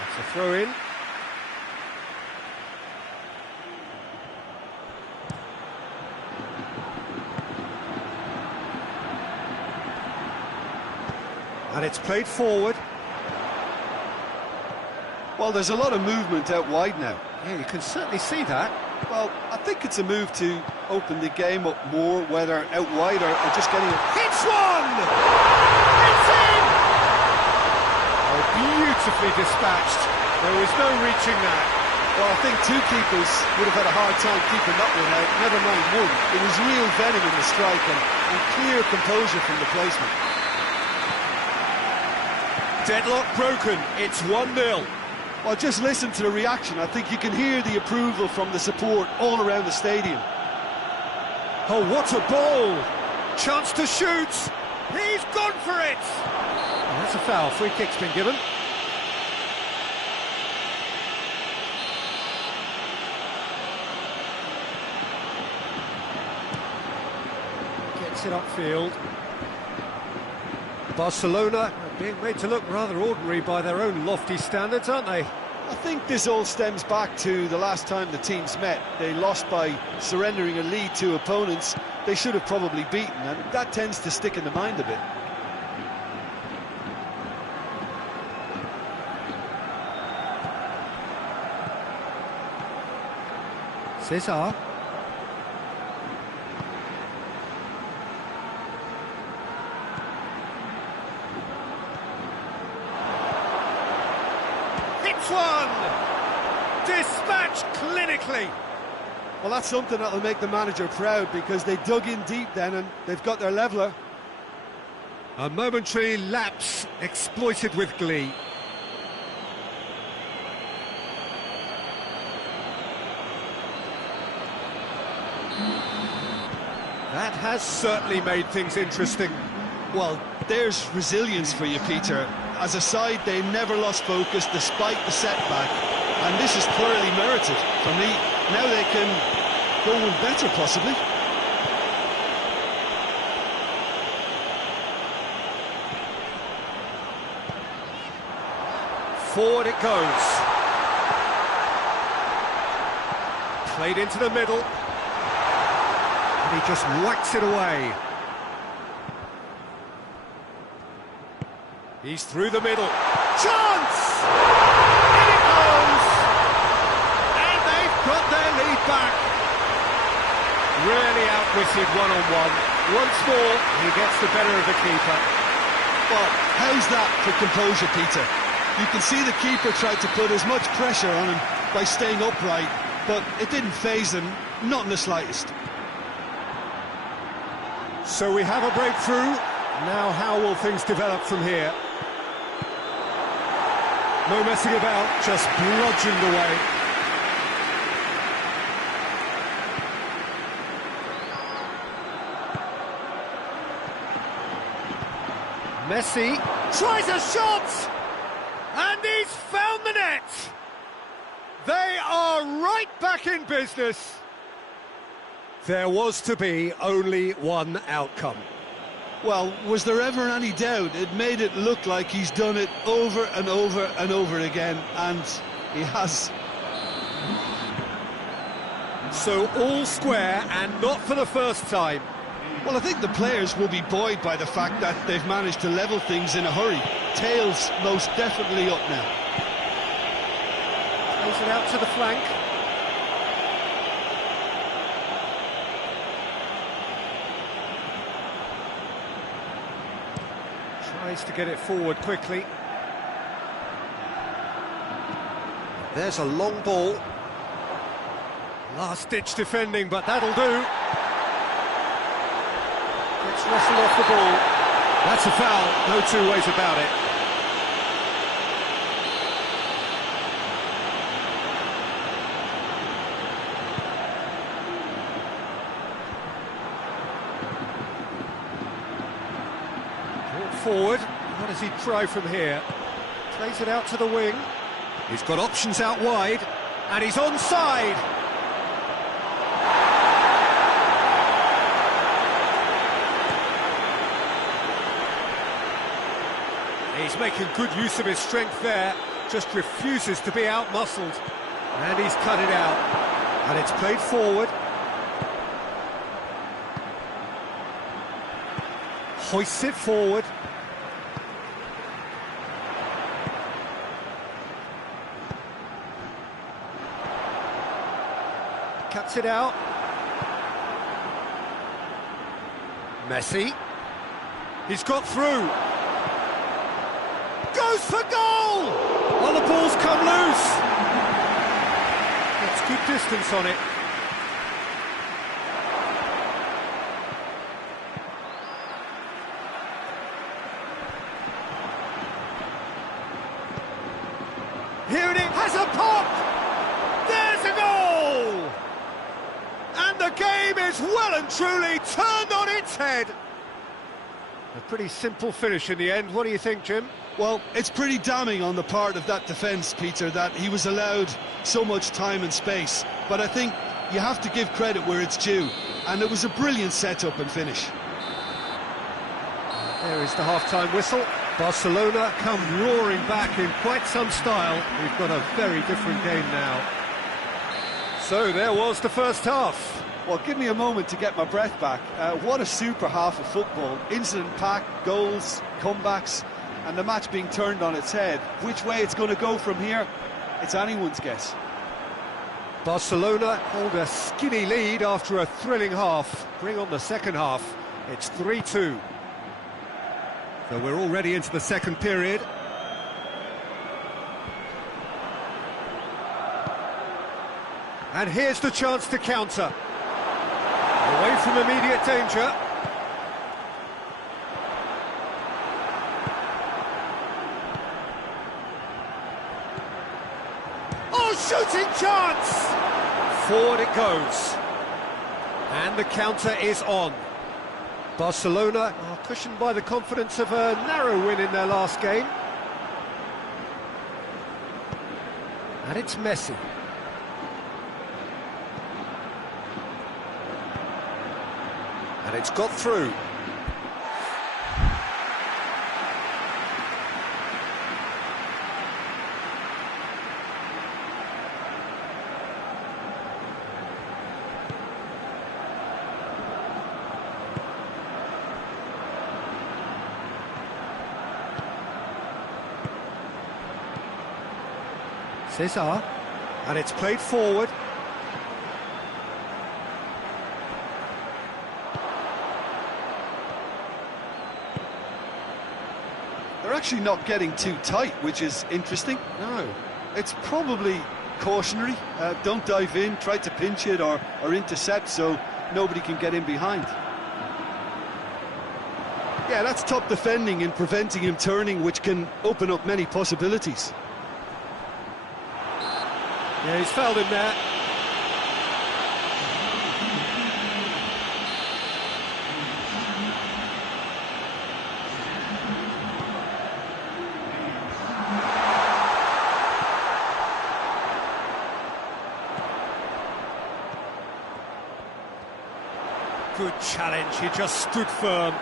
That's a throw in. And it's played forward. Well, there's a lot of movement out wide now. Yeah, you can certainly see that. Well, I think it's a move to open the game up more, whether out wide or just getting it. Hits one! It's in! Oh, beautifully dispatched. There was no reaching that. Well, I think two keepers would have had a hard time keeping that one out, never mind one. It was real venom in the strike and clear composure from the placement. Deadlock broken, it's 1-0. Well, just listen to the reaction. I think you can hear the approval from the support all around the stadium. Oh, what a ball! Chance to shoot! He's gone for it! Oh, that's a foul, free kick's been given. Gets it upfield. Barcelona are being made to look rather ordinary by their own lofty standards, aren't they? I think this all stems back to the last time the teams met. They lost by surrendering a lead to opponents they should have probably beaten, and that tends to stick in the mind a bit. Cesar. One! Dispatched clinically! Well, that's something that'll make the manager proud, because they dug in deep then and they've got their leveller. A momentary lapse exploited with glee. That has certainly made things interesting. Well, there's resilience for you, Peter. As a side, they never lost focus despite the setback, and this is thoroughly merited. For me, now they can go one better, possibly. Forward it goes. Played into the middle. And he just whacks it away. He's through the middle. Chance! In it goes! And they've got their lead back. Really outwitted one-on-one. Once more, he gets the better of the keeper. Well, how's that for composure, Peter? You can see the keeper tried to put as much pressure on him by staying upright, but it didn't faze him, not in the slightest. So we have a breakthrough. Now how will things develop from here? No messing about, just bludgeoned away. Messi tries a shot! And he's found the net! They are right back in business. There was to be only one outcome. Well, was there ever any doubt? It made it look like he's done it over and over and over again, and he has. So all square, and not for the first time. Well, I think the players will be buoyed by the fact that they've managed to level things in a hurry. Tails most definitely up now. Plays it out to the flank. Tries to get it forward quickly. There's a long ball. Last-ditch defending, but that'll do. Gets wrestled off the ball. That's a foul, no two ways about it. Brought forward. What does he try from here? Plays it out to the wing. He's got options out wide, and he's onside. He's making good use of his strength there, just refuses to be out-muscled. And he's cut it out. And it's played forward. Hoists it forward. Cuts it out. Messi. He's got through. Goes for goal! Oh, the ball's come loose. That's good distance on it. Here it is, has a pop! There's a goal! And the game is well and truly turned on its head. A pretty simple finish in the end. What do you think, Jim? Well, it's pretty damning on the part of that defence, Peter, that he was allowed so much time and space. But I think you have to give credit where it's due, and it was a brilliant set-up and finish. There is the half-time whistle. Barcelona come roaring back in quite some style. We've got a very different game now. So there was the first half. Well, give me a moment to get my breath back. What a super half of football. Incident-packed, goals, comebacks, and the match being turned on its head. Which way it's going to go from here, it's anyone's guess. Barcelona hold a skinny lead after a thrilling half. Bring on the second half. It's 3-2. So we're already into the second period. And here's the chance to counter. Away from immediate danger. Shooting chance! Forward it goes. And the counter is on. Barcelona are cushioned by the confidence of a narrow win in their last game. And it's Messi. And it's got through. Cesar, and it's played forward. They're actually not getting too tight, which is interesting. No. It's probably cautionary. Don't dive in, try to pinch it or intercept so nobody can get in behind. Yeah, that's top defending and preventing him turning, which can open up many possibilities. Yeah, he's fouled him there. Good challenge, he just stood firm.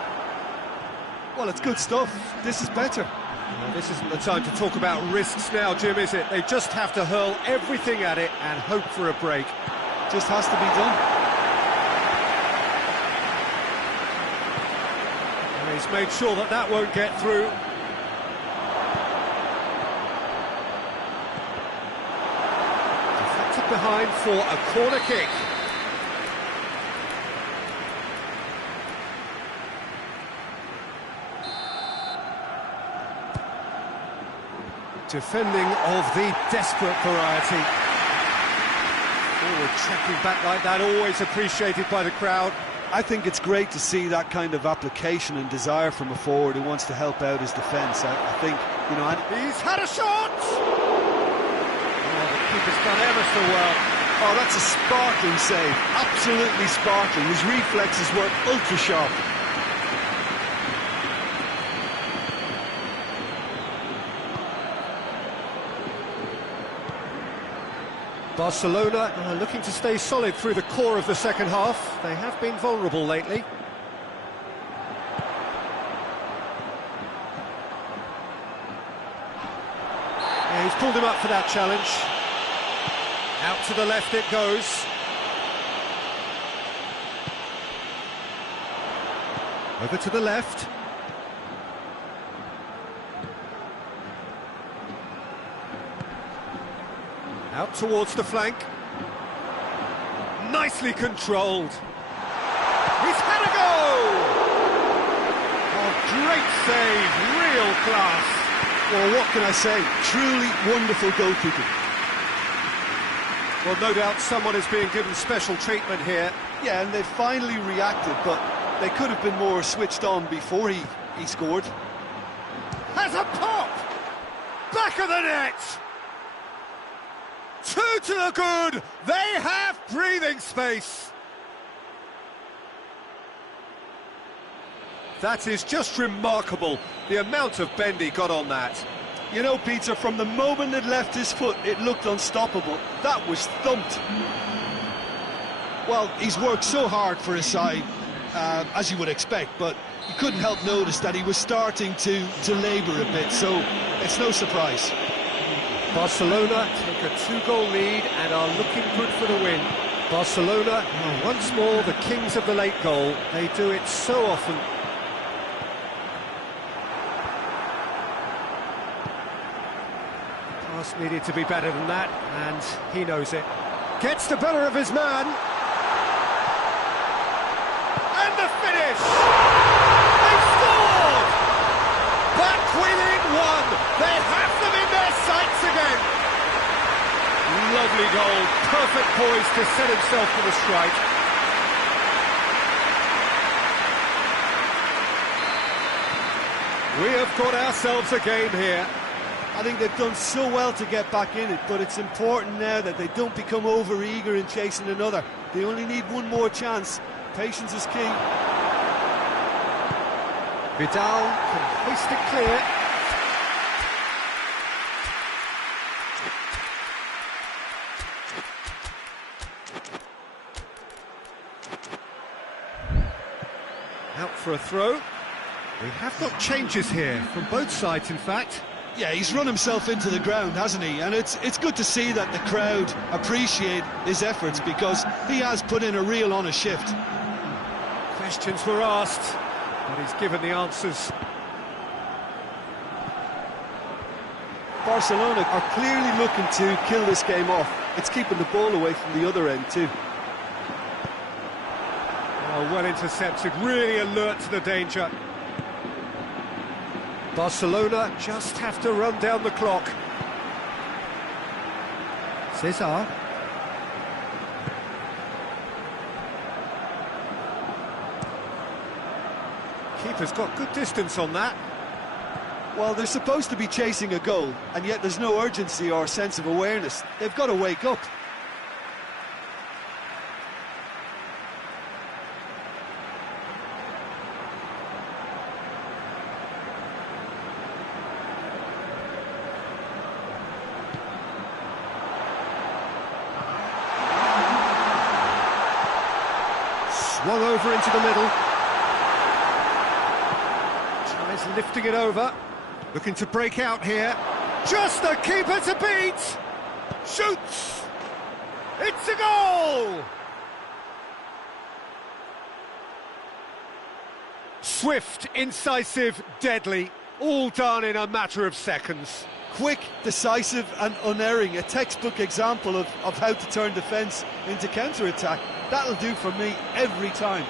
Well, it's good stuff. This is better. Well, this isn't the time to talk about risks now, Jim, is it? They just have to hurl everything at it and hope for a break. Just has to be done. And he's made sure that that won't get through. Deflected behind for a corner kick. Defending of the desperate variety. Forward tracking back like that, always appreciated by the crowd. I think it's great to see that kind of application and desire from a forward who wants to help out his defence. I think, you know... He's had a shot! Oh, the keeper's done ever so well. Oh, that's a sparkling save. Absolutely sparkling. His reflexes were ultra-sharp. Barcelona are looking to stay solid through the core of the second half. They have been vulnerable lately. Yeah, he's pulled him up for that challenge. Out to the left it goes. Over to the left. Out towards the flank. Nicely controlled. He's had a go! Oh, great save, real class. Well, what can I say? Truly wonderful goalkeeping. Well, no doubt someone is being given special treatment here. Yeah, and they finally reacted, but they could have been more switched on before he scored. Has a pop! Back of the net! Two to the good, they have breathing space. That is just remarkable, the amount of bend he got on that. You know, Peter, from the moment it left his foot, it looked unstoppable. That was thumped. Well, he's worked so hard for his side, as you would expect, but you couldn't help notice that he was starting to labour a bit, so it's no surprise. Barcelona take a 2-goal lead and are looking good for the win. Barcelona are once more the kings of the late goal. They do it so often. Pass needed to be better than that, and he knows it. Gets the better of his man. And the finish! They've scored! Back within one! They have them in their sights again! Lovely goal, perfect poise to set himself for the strike. We have got ourselves a game here. I think they've done so well to get back in it, but it's important now that they don't become over-eager in chasing another. They only need one more chance. Patience is key. Vidal can hoist it clear. Out for a throw. We have got changes here, from both sides in fact. Yeah, he's run himself into the ground, hasn't he? And it's good to see that the crowd appreciate his efforts, because he has put in a real honest shift. Questions were asked, but he's given the answers. Barcelona are clearly looking to kill this game off. It's keeping the ball away from the other end too. Oh, well intercepted, really alert to the danger. Barcelona just have to run down the clock. Cesar. Keeper's got good distance on that. Well, they're supposed to be chasing a goal, and yet there's no urgency or sense of awareness. They've got to wake up. Swung over into the middle. Tries lifting it over. Looking to break out here. Just the keeper to beat! Shoots! It's a goal! Swift, incisive, deadly. All done in a matter of seconds. Quick, decisive and unerring. A textbook example of how to turn defence into counter-attack. That'll do for me every time.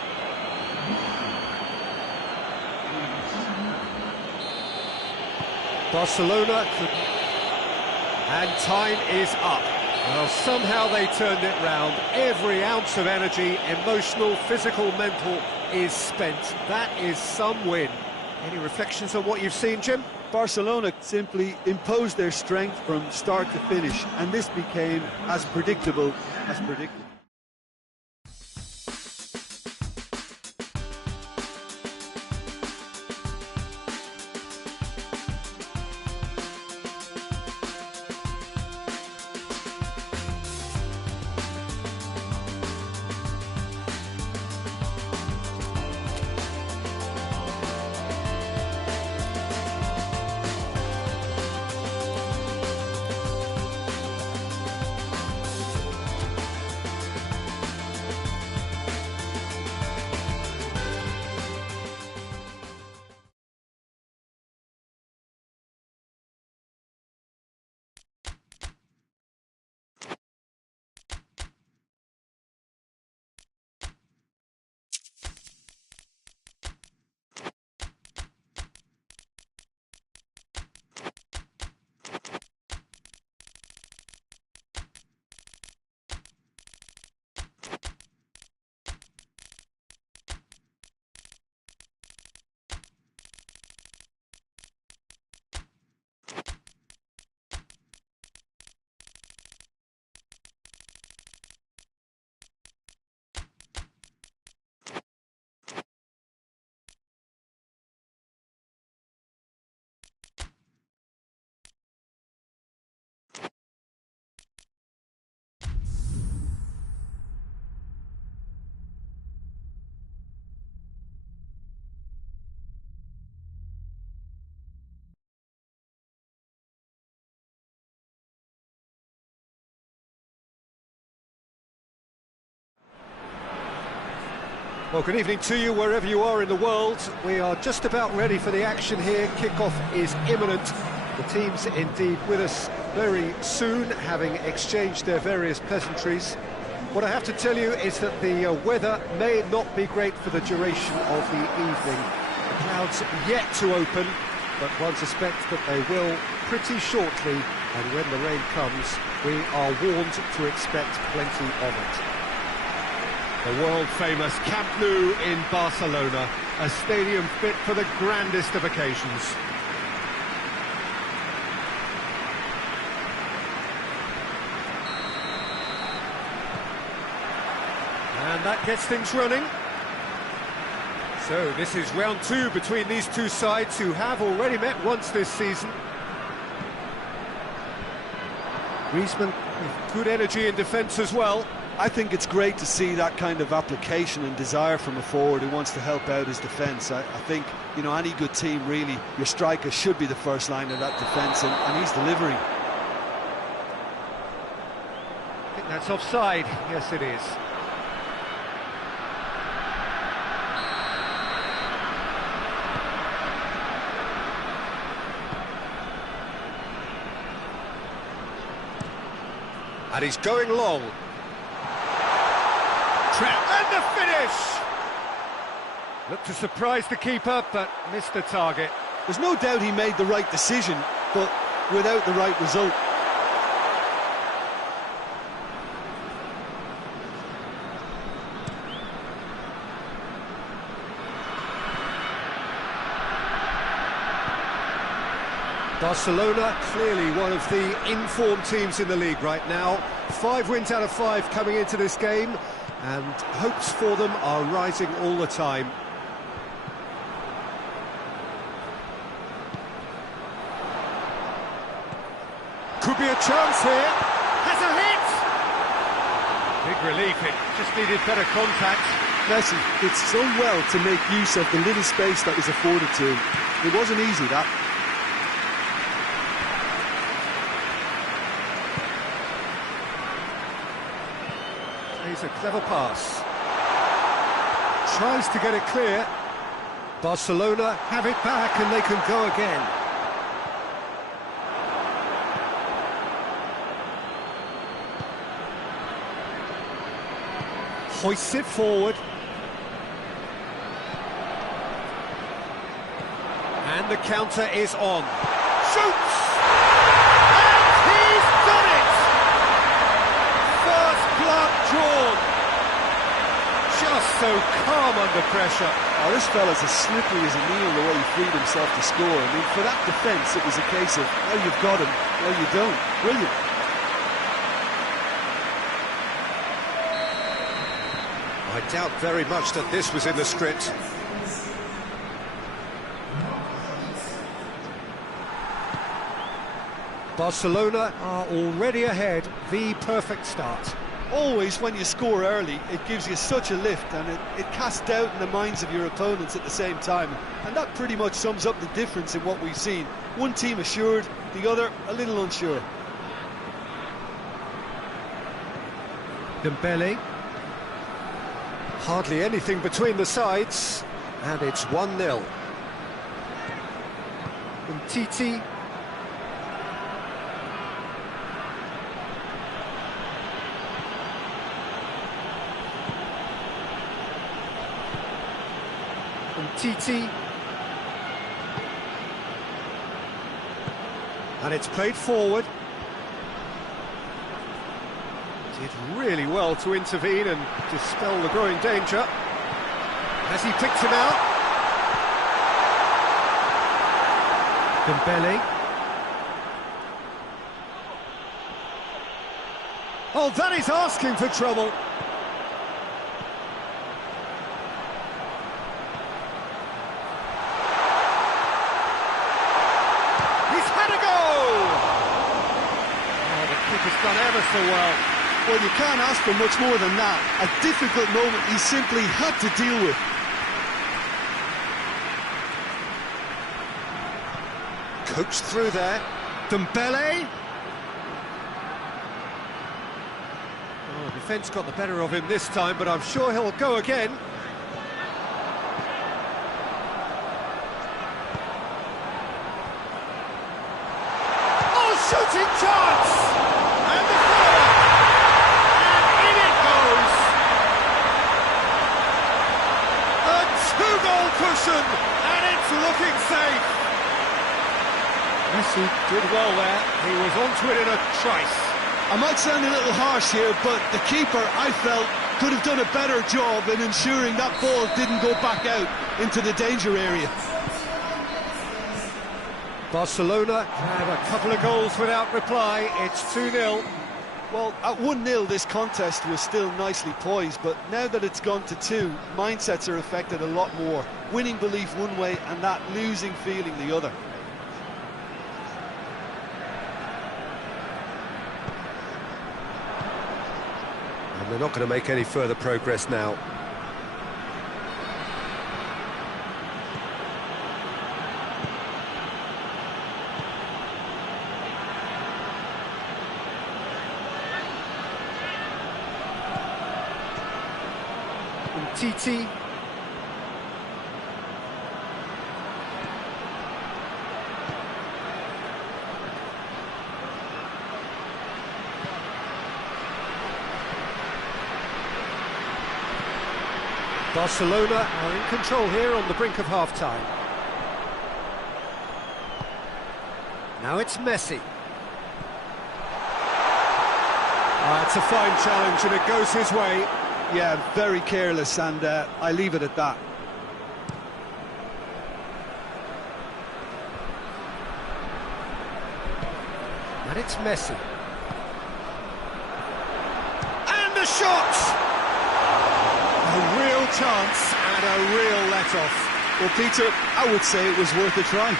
Barcelona could... And time is up. Well, somehow they turned it round. Every ounce of energy, emotional, physical, mental, is spent. That is some win. Any reflections on what you've seen, Jim? Barcelona simply imposed their strength from start to finish, and this became as predictable as predictable. Well, good evening to you wherever you are in the world. We are just about ready for the action here. Kickoff is imminent. The team's indeed with us very soon, having exchanged their various pleasantries. What I have to tell you is that the weather may not be great for the duration of the evening. The clouds yet to open, but one suspects that they will pretty shortly, and when the rain comes, we are warned to expect plenty of it. The world-famous Camp Nou in Barcelona, a stadium fit for the grandest of occasions. And that gets things running. So this is round two between these two sides who have already met once this season. Griezmann with good energy in defence as well. I think it's great to see that kind of application and desire from a forward who wants to help out his defence. I think, you know, any good team, really, your striker should be the first line of that defence, and he's delivering. I think that's offside. Yes, it is. And he's going long. And the finish! Looked to surprise the keeper, but missed the target. There's no doubt he made the right decision, but without the right result. Barcelona, clearly one of the informed teams in the league right now. 5 wins out of 5 coming into this game, and hopes for them are rising all the time. Could be a chance here. Has a hit! Big relief, it just needed better contact. Messi did so well to make use of the little space that was afforded to him. It wasn't easy, that. Plays a clever pass. Tries to get it clear. Barcelona have it back and they can go again. Hoists it forward. And the counter is on. Shoots! And he's done it! First blood drawn. Just so calm under pressure. Oh, this fella's as slippery as a needle the way he freed himself to score. I mean, for that defence, it was a case of, well, you've got him, well, you don't. Brilliant. I doubt very much that this was in the script. Barcelona are already ahead, the perfect start. Always, when you score early, it gives you such a lift, and it casts doubt in the minds of your opponents at the same time. And that pretty much sums up the difference in what we've seen. One team assured, the other a little unsure. Dembele. Hardly anything between the sides, and it's 1-0. Titi. Titi. And it's played forward. Did really well to intervene and dispel the growing danger. Has he picked him out? Dembele. Oh, that is asking for trouble. He's had a go! Oh, the keeper's done ever so well. Well, you can't ask for much more than that. A difficult moment he simply had to deal with. Coached through there. Dembele. Oh, defence got the better of him this time, but I'm sure he'll go again. Oh, shooting chance! And the follow-up! And in it goes! A 2-goal cushion, and it's looking safe. Messi did well there. He was onto it in a trice. I might sound a little harsh here, but the keeper, I felt, could have done a better job in ensuring that ball didn't go back out into the danger area. Barcelona have a couple of goals without reply. It's 2-0. Well, at 1-0, this contest was still nicely poised, but now that it's gone to 2, mindsets are affected a lot more. Winning belief one way and that losing feeling the other. And they're not going to make any further progress now. Titi. Barcelona are in control here on the brink of half-time. Now it's Messi. It's a fine challenge and it goes his way. Yeah, very careless, and I leave it at that. And it's Messi. And the shot! A real chance and a real let-off. Well, Peter, I would say it was worth a try.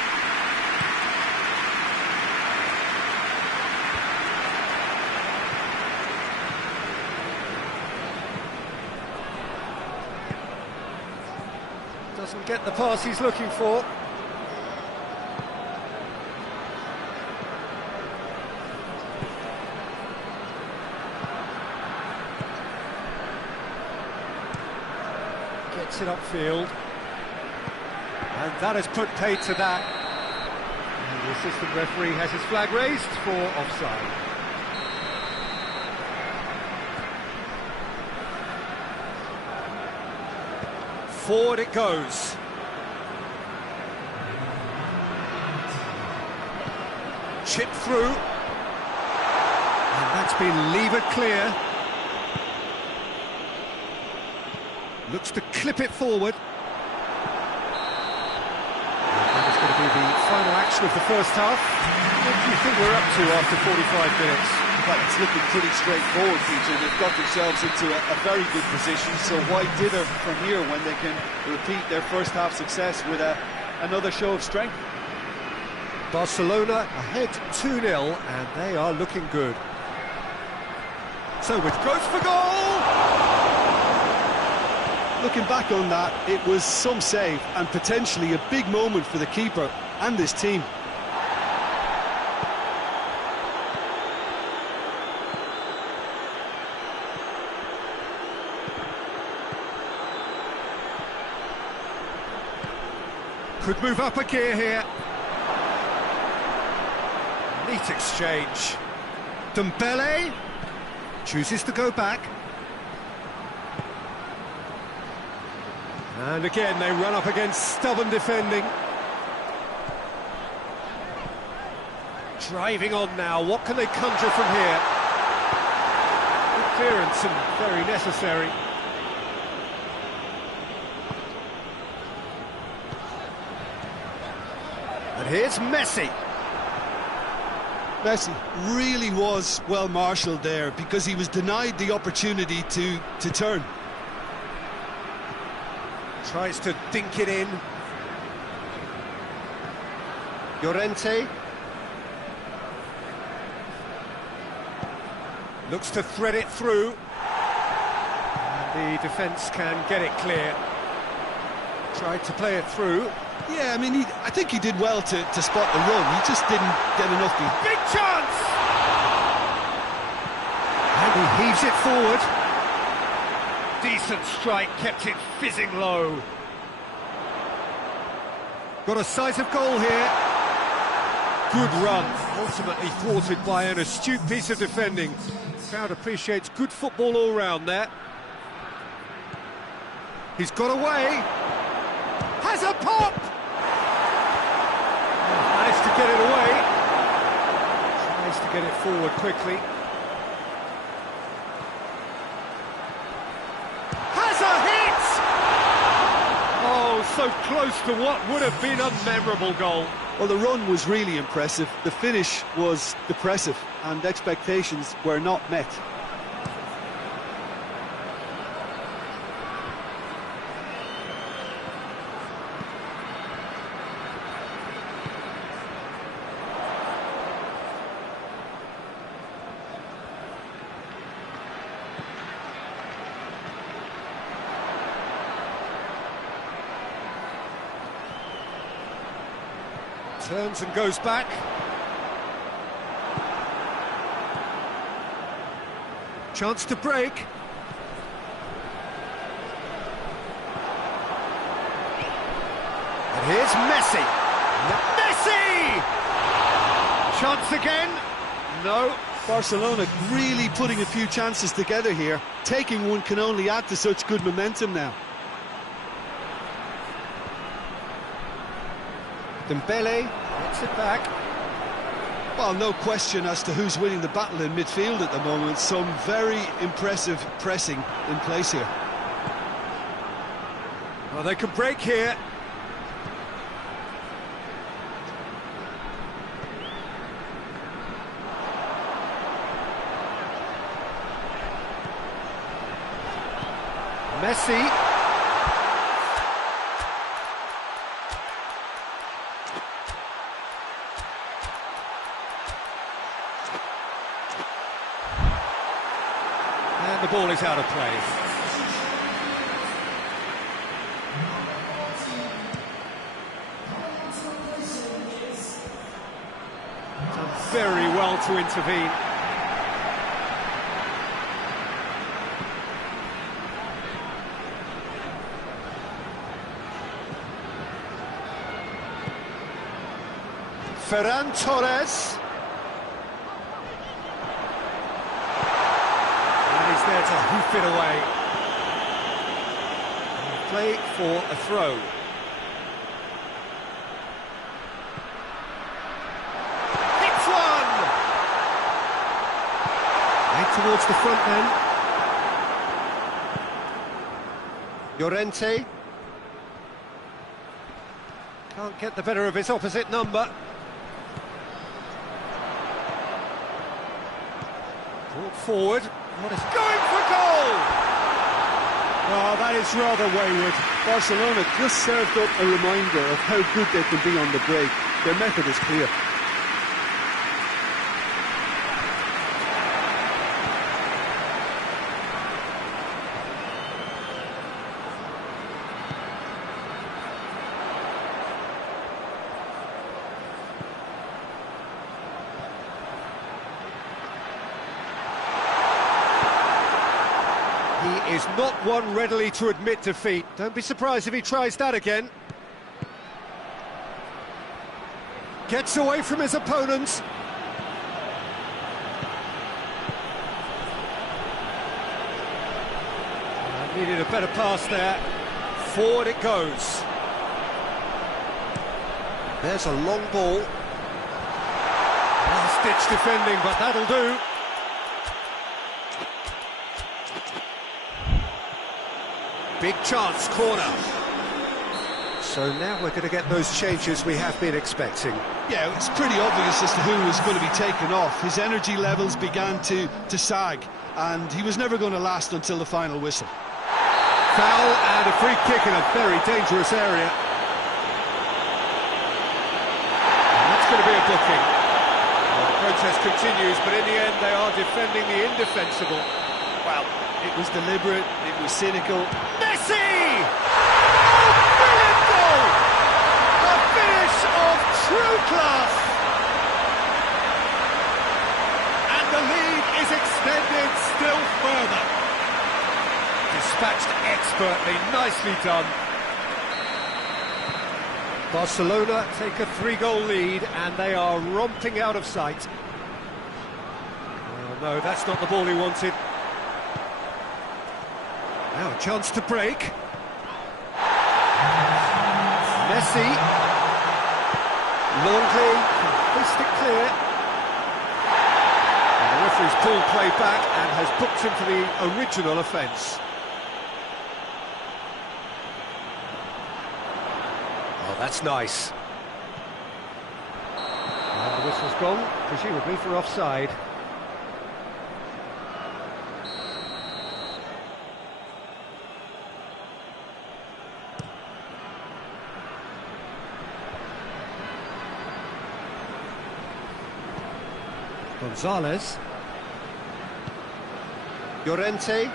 Doesn't get the pass he's looking for. Gets it upfield. And that has put paid to that. And the assistant referee has his flag raised for offside. Forward it goes. Chip through. And that's been levered clear. Looks to clip it forward. And it's going to be the final action of the first half. What do you think we're up to after 45 minutes? Well, it's looking pretty straightforward, Peter. They've got themselves into a very good position, so why dither from here when they can repeat their first half success with another show of strength? Barcelona ahead 2-0, and they are looking good. So with growth for goal! Looking back on that, it was some save and potentially a big moment for the keeper and his team. Could move up a gear here. Neat exchange. Dembele chooses to go back. And again, they run up against stubborn defending. Driving on now, what can they conjure from here? Good clearance and very necessary. And here's Messi. Messi really was well marshalled there because he was denied the opportunity to turn. Tries to dink it in. Llorente. Looks to thread it through. And the defence can get it clear. Tried to play it through. Yeah, I mean, I think he did well to spot the run. He just didn't get enough. Big chance! And he heaves it forward. Decent strike, kept it fizzing low. Got a decisive goal here. Good run, ultimately thwarted by an astute piece of defending. Crowd appreciates good football all round there. He's got away. Has a pop! Managed to get it away. Tries to get it forward quickly. Has a hit! Oh, so close to what would have been a memorable goal. Well, the run was really impressive. The finish was depressive, and expectations were not met. Turns and goes back. Chance to break. And here's Messi. Messi! Chance again. No. Barcelona really putting a few chances together here. Taking one can only add to such good momentum now. Dembele gets it back. Well, no question as to who's winning the battle in midfield at the moment. Some very impressive pressing in place here. Well, they can break here. Messi. And the ball is out of play. Done very well to intervene. Ferran Torres. And he's there to hoof it away. And play for a throw. Hits one! Right towards the front then. Llorente. Can't get the better of his opposite number. Brought forward. What is going for goal? Oh, that is rather wayward. Barcelona just served up a reminder of how good they can be on the break. Their method is clear. He is not one readily to admit defeat. Don't be surprised if he tries that again. Gets away from his opponents. Needed a better pass there. Forward it goes. There's a long ball. Last-ditch defending, but that'll do. Big chance, corner. So now we're going to get those changes we have been expecting. Yeah, it's pretty obvious as to who was going to be taken off. His energy levels began to sag, and he was never going to last until the final whistle. Foul and a free kick in a very dangerous area. And that's going to be a booking. Well, the protest continues, but in the end they are defending the indefensible. Well, it was deliberate, it was cynical. Messi! Oh, brilliant goal! A finish of true class! And the lead is extended still further. Dispatched expertly, nicely done. Barcelona take a 3-goal lead and they are romping out of sight. Oh no, that's not the ball he wanted. Now a chance to break. Messi. Longley can hoist it clear. And the referee's pulled play back and has booked him for the original offence. Oh, that's nice. And the whistle's gone, presumably for offside. Gonzalez. Llorente.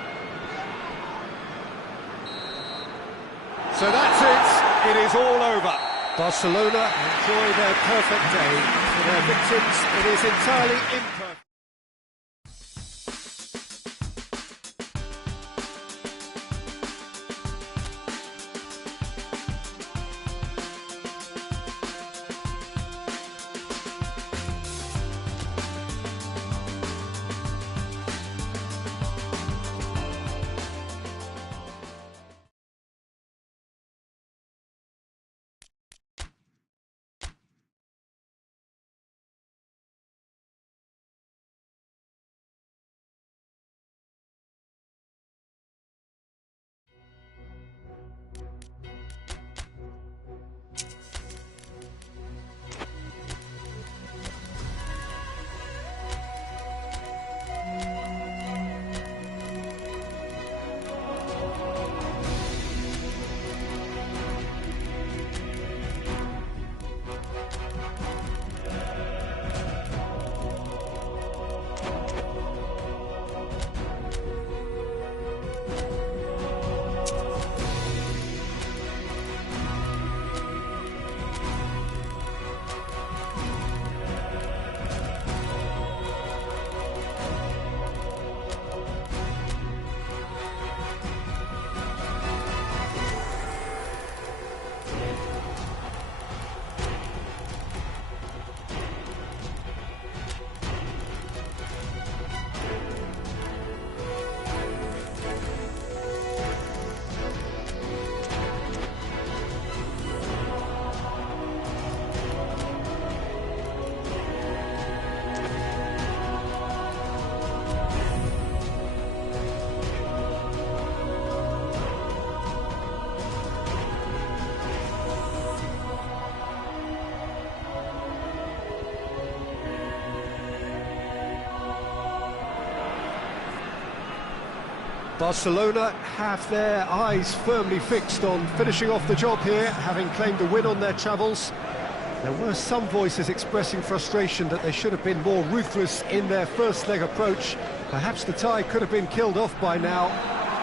So that's it. It is all over. Barcelona enjoy their perfect day. For their victims, it is entirely imperfect. Barcelona have their eyes firmly fixed on finishing off the job here, having claimed a win on their travels. There were some voices expressing frustration that they should have been more ruthless in their first leg approach. Perhaps the tie could have been killed off by now,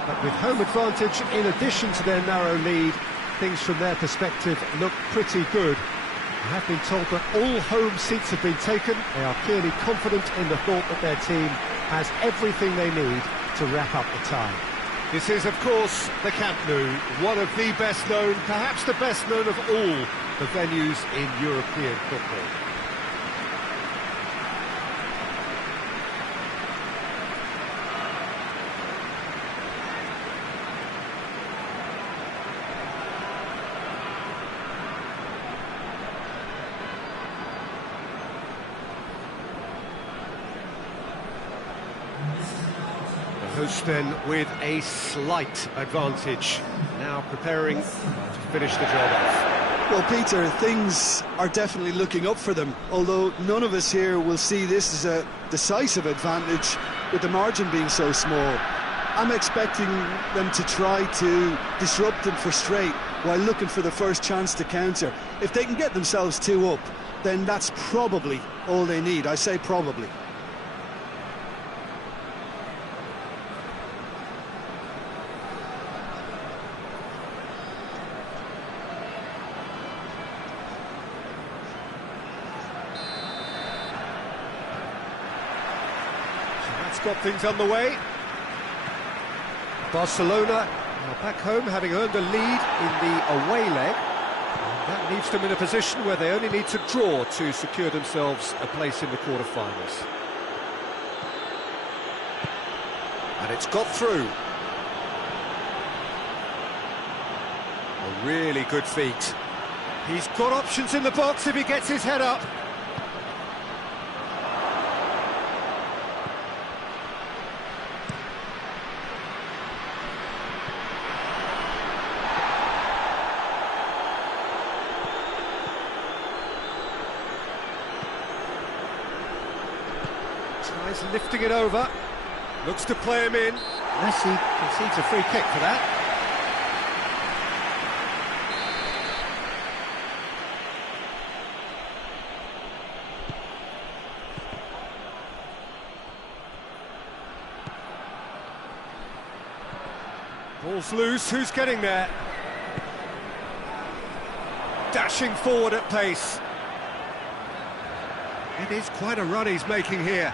but with home advantage in addition to their narrow lead, things from their perspective look pretty good. I have been told that all home seats have been taken. They are clearly confident in the thought that their team has everything they need to wrap up the tie. This is, of course, the Camp Nou, one of the best known, perhaps the best known of all the venues in European football. Host then with a slight advantage, now preparing to finish the job off. Well, Peter, things are definitely looking up for them, although none of us here will see this as a decisive advantage with the margin being so small. I'm expecting them to try to disrupt and frustrate while looking for the first chance to counter. If they can get themselves 2 up, then that's probably all they need. I say probably. Got things underway. Barcelona are back home, having earned a lead in the away leg. And that leaves them in a position where they only need to draw to secure themselves a place in the quarter-finals. And it's got through. A really good feat. He's got options in the box if he gets his head up. Tries lifting it over. Looks to play him in. Messi concedes a free kick for that. Ball's loose, who's getting there? Dashing forward at pace. It is quite a run he's making here.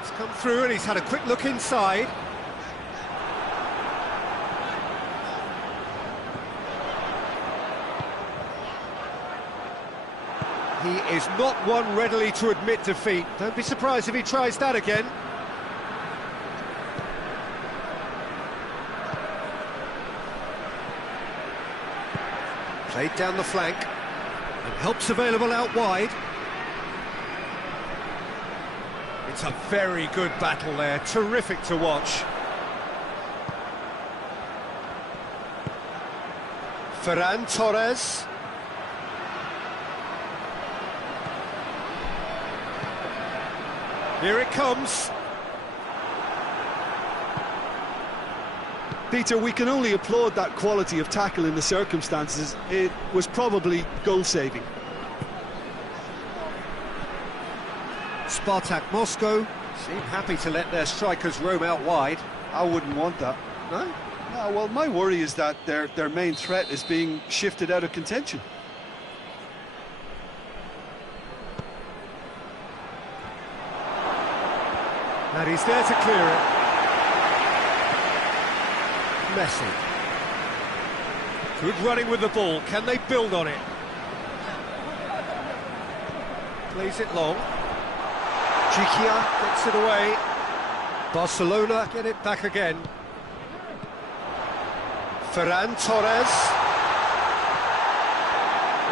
It's come through and he's had a quick look inside. He is not one readily to admit defeat. Don't be surprised if he tries that again. Played down the flank, and help's available out wide. It's a very good battle there, terrific to watch. Ferran Torres. Here it comes. Peter, we can only applaud that quality of tackle in the circumstances. It was probably goal-saving. Spartak Moscow seem happy to let their strikers roam out wide. I wouldn't want that. No? No, well, my worry is that their main threat is being shifted out of contention. And he's there to clear it. Messi. Good running with the ball. Can they build on it? Plays it long. Chiquia gets it away. Barcelona get it back again. Ferran Torres.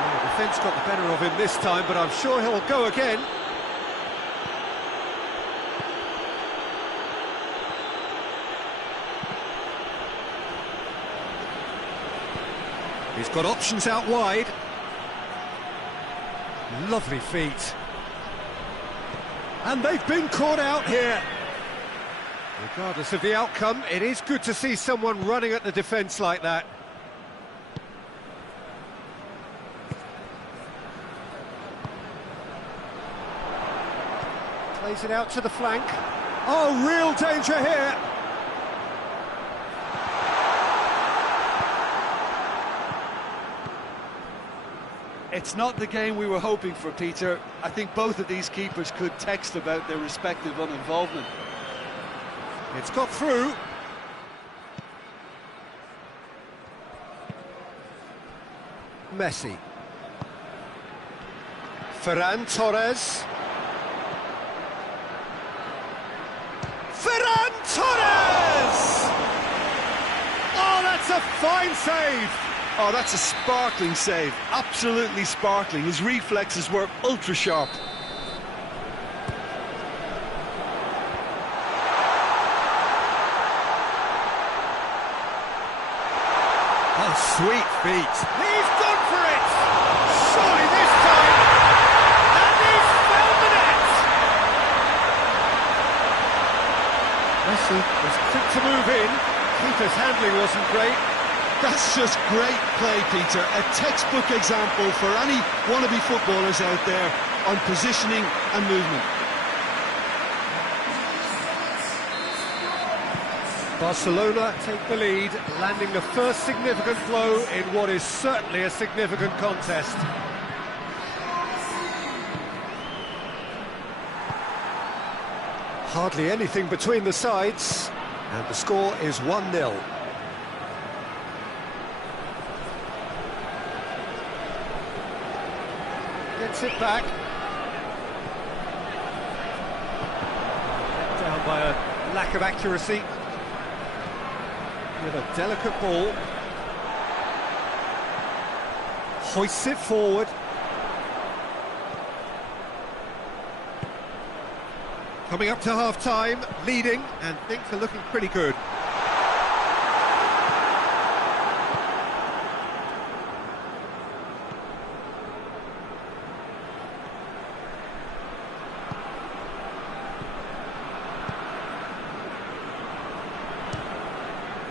Oh, the defence got the better of him this time, but I'm sure he'll go again. He's got options out wide. Lovely feet. And they've been caught out here. Regardless of the outcome, it is good to see someone running at the defence like that. Plays it out to the flank. Oh, real danger here! It's not the game we were hoping for, Peter. I think both of these keepers could text about their respective uninvolvement. It's got through. Messi. Ferran Torres. Ferran Torres! Oh, that's a fine save! Oh, that's a sparkling save. Absolutely sparkling. His reflexes were ultra sharp. Oh, sweet feet. He's gone for it! Surely this time! And he's found the net! Messi was quick to move in. Keeper's handling wasn't great. That's just great play, Peter. A textbook example for any wannabe footballers out there on positioning and movement. Barcelona take the lead, landing the first significant blow in what is certainly a significant contest. Hardly anything between the sides, and the score is 1-0. Gets it back. Down by a lack of accuracy. With a delicate ball. Hoists it forward. Coming up to half-time, leading, and things are looking pretty good.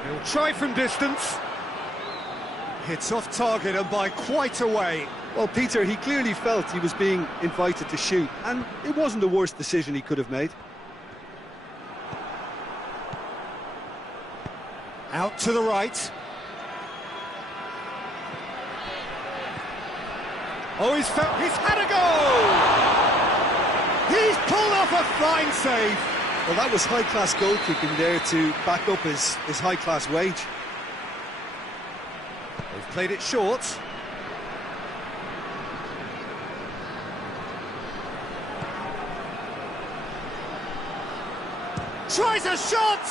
He'll try from distance. Hits off target and by quite a way. Well, Peter, he clearly felt he was being invited to shoot, and it wasn't the worst decision he could have made. Out to the right. Oh, he's had a goal! He's pulled off a fine save. Well, that was high-class goal-kicking there to back up his high-class wage. They've played it short. Tries a shot!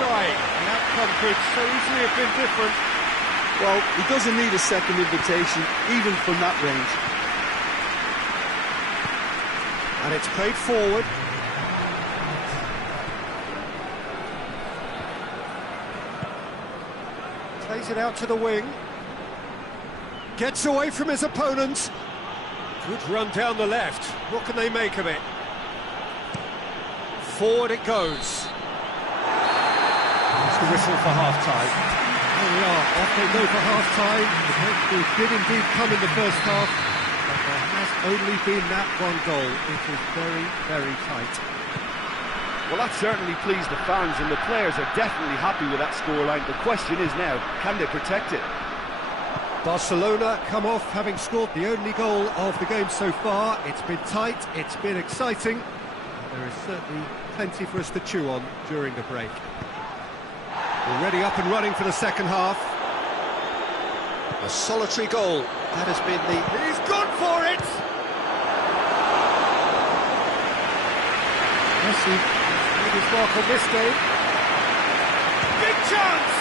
Trying. The outcome could so easily have been different. Well, he doesn't need a second invitation, even from that range. And it's played forward. Plays it out to the wing. Gets away from his opponent. Good run down the left. What can they make of it? Forward it goes. It's the whistle for half-time. There we are, off they go for half-time. The breakthrough did indeed come in the first half, but there has only been that one goal. It is very, very tight. Well, that certainly pleased the fans, and the players are definitely happy with that scoreline. The question is now, can they protect it? Barcelona come off having scored the only goal of the game so far. It's been tight, it's been exciting. There is certainly plenty for us to chew on during the break. Already up and running for the second half. A solitary goal. That has been the... He's gone for it! Messi made his mark on this game. Big chance!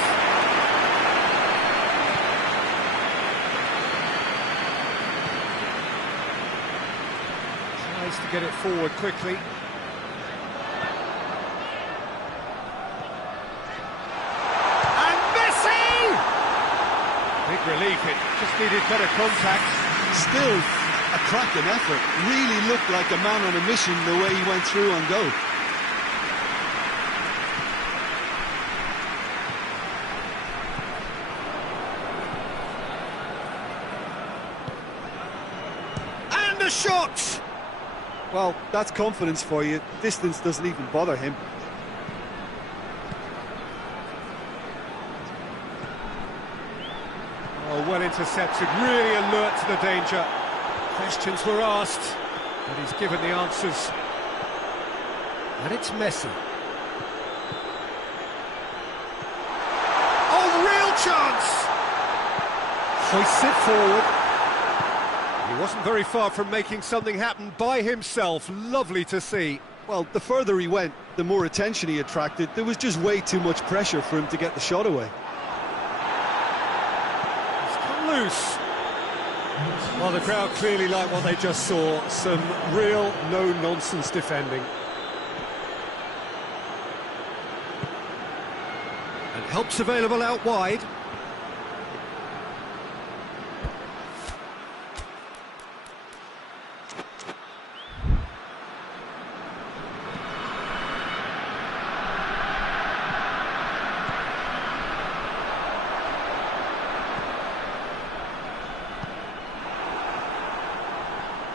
Tries to get it forward quickly. Relief, it just needed better contact. Still a cracking effort. Really looked like a man on a mission the way he went through on goal. shot! Well, that's confidence for you. Distance doesn't even bother him. Oh, well intercepted, really alert to the danger. Questions were asked, but he's given the answers. And it's Messi. Oh, real chance! Hoists it forward. He wasn't very far from making something happen by himself. Lovely to see. Well, the further he went, the more attention he attracted. There was just way too much pressure for him to get the shot away. It's come loose. Well, the crowd clearly like what they just saw. Some real no-nonsense defending. And help's available out wide.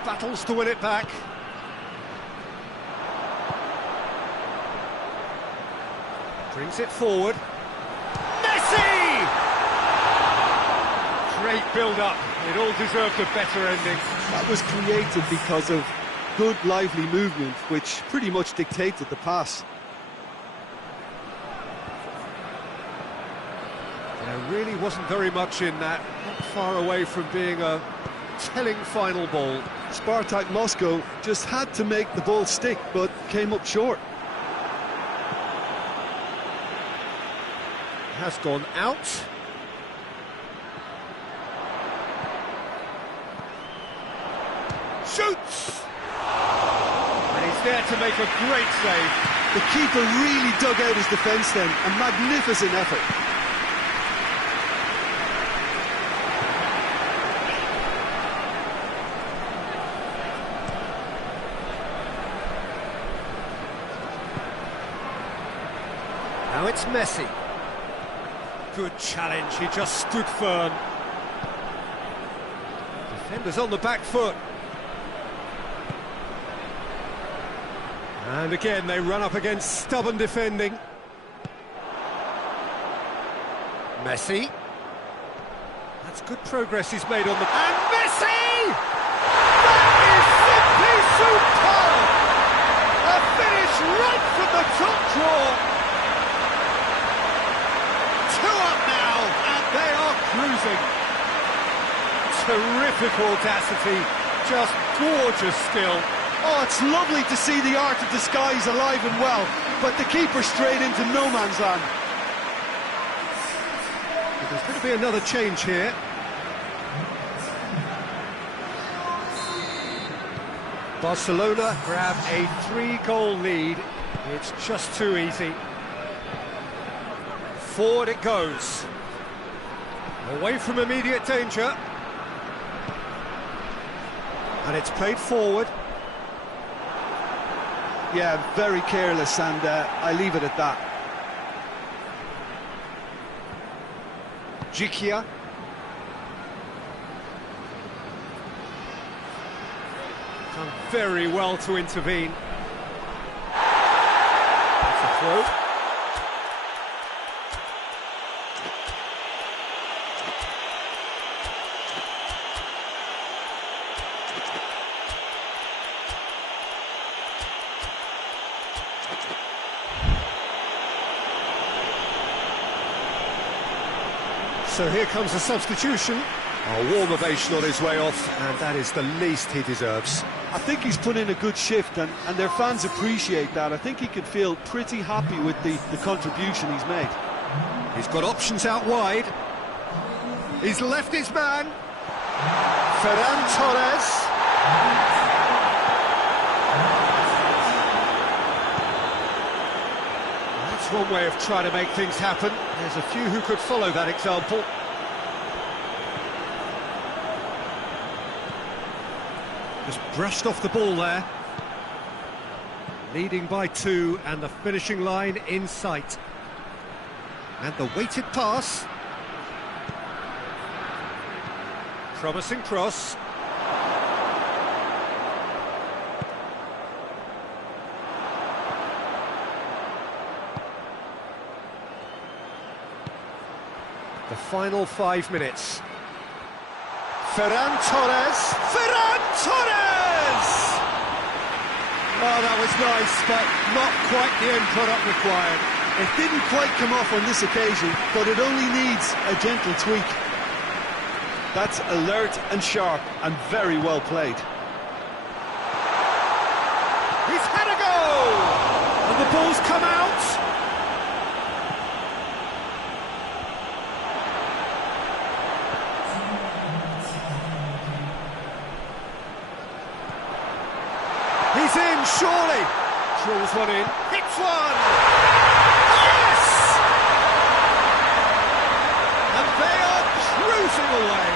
Battles to win it back. Brings it forward. Messi! Great build-up. It all deserved a better ending. That was created because of good, lively movement, which pretty much dictated the pass. There really wasn't very much in that. Not far away from being a telling final ball. Spartak Moscow just had to make the ball stick, but came up short. Has gone out. Shoots! And he's there to make a great save. The keeper really dug out his defence then, a magnificent effort. Now it's Messi. Good challenge, he just stood firm. Defenders on the back foot. And again, they run up against stubborn defending. Messi. That's good progress he's made on the... And Messi! That is simply superb! A finish right from the top draw. They are cruising. Terrific audacity, just gorgeous skill. Oh, it's lovely to see the art of disguise alive and well, but the keeper straight into no man's land. But there's going to be another change here. Barcelona grab a 3-goal lead. It's just too easy. Forward it goes. Away from immediate danger. And it's played forward. Yeah, very careless, and I leave it at that. Jikia. Done very well to intervene. That's a throw. So here comes a substitution. A warm ovation on his way off, and that is the least he deserves. I think he's put in a good shift, and their fans appreciate that. I think he can feel pretty happy with the contribution he's made. He's got options out wide. He's left his man. Ferran Torres. That's one way of trying to make things happen. There's a few who could follow that example. Just brushed off the ball there. Leading by 2 and the finishing line in sight. And the weighted pass. Promising cross. final 5 minutes. Ferran Torres! Ferran Torres! Oh, that was nice, but not quite the end product required. It didn't quite come off on this occasion, but it only needs a gentle tweak. That's alert and sharp and very well played. He's had a go! And the ball's come out! He's in, surely! Drills one in, hits one! Yes! And they are cruising away!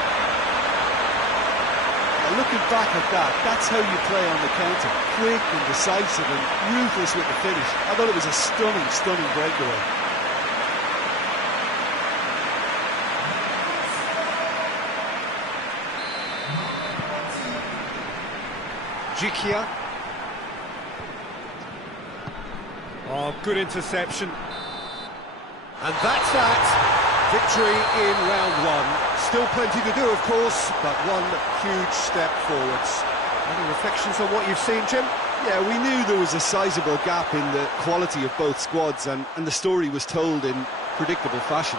Looking back at that, that's how you play on the counter. Quick and decisive and ruthless with the finish. I thought it was a stunning, stunning breakaway. Jikia. Oh, good interception. And that's that. Victory in round one. Still plenty to do, of course, but one huge step forwards. Any reflections on what you've seen, Jim? Yeah, we knew there was a sizable gap in the quality of both squads, and the story was told in predictable fashion.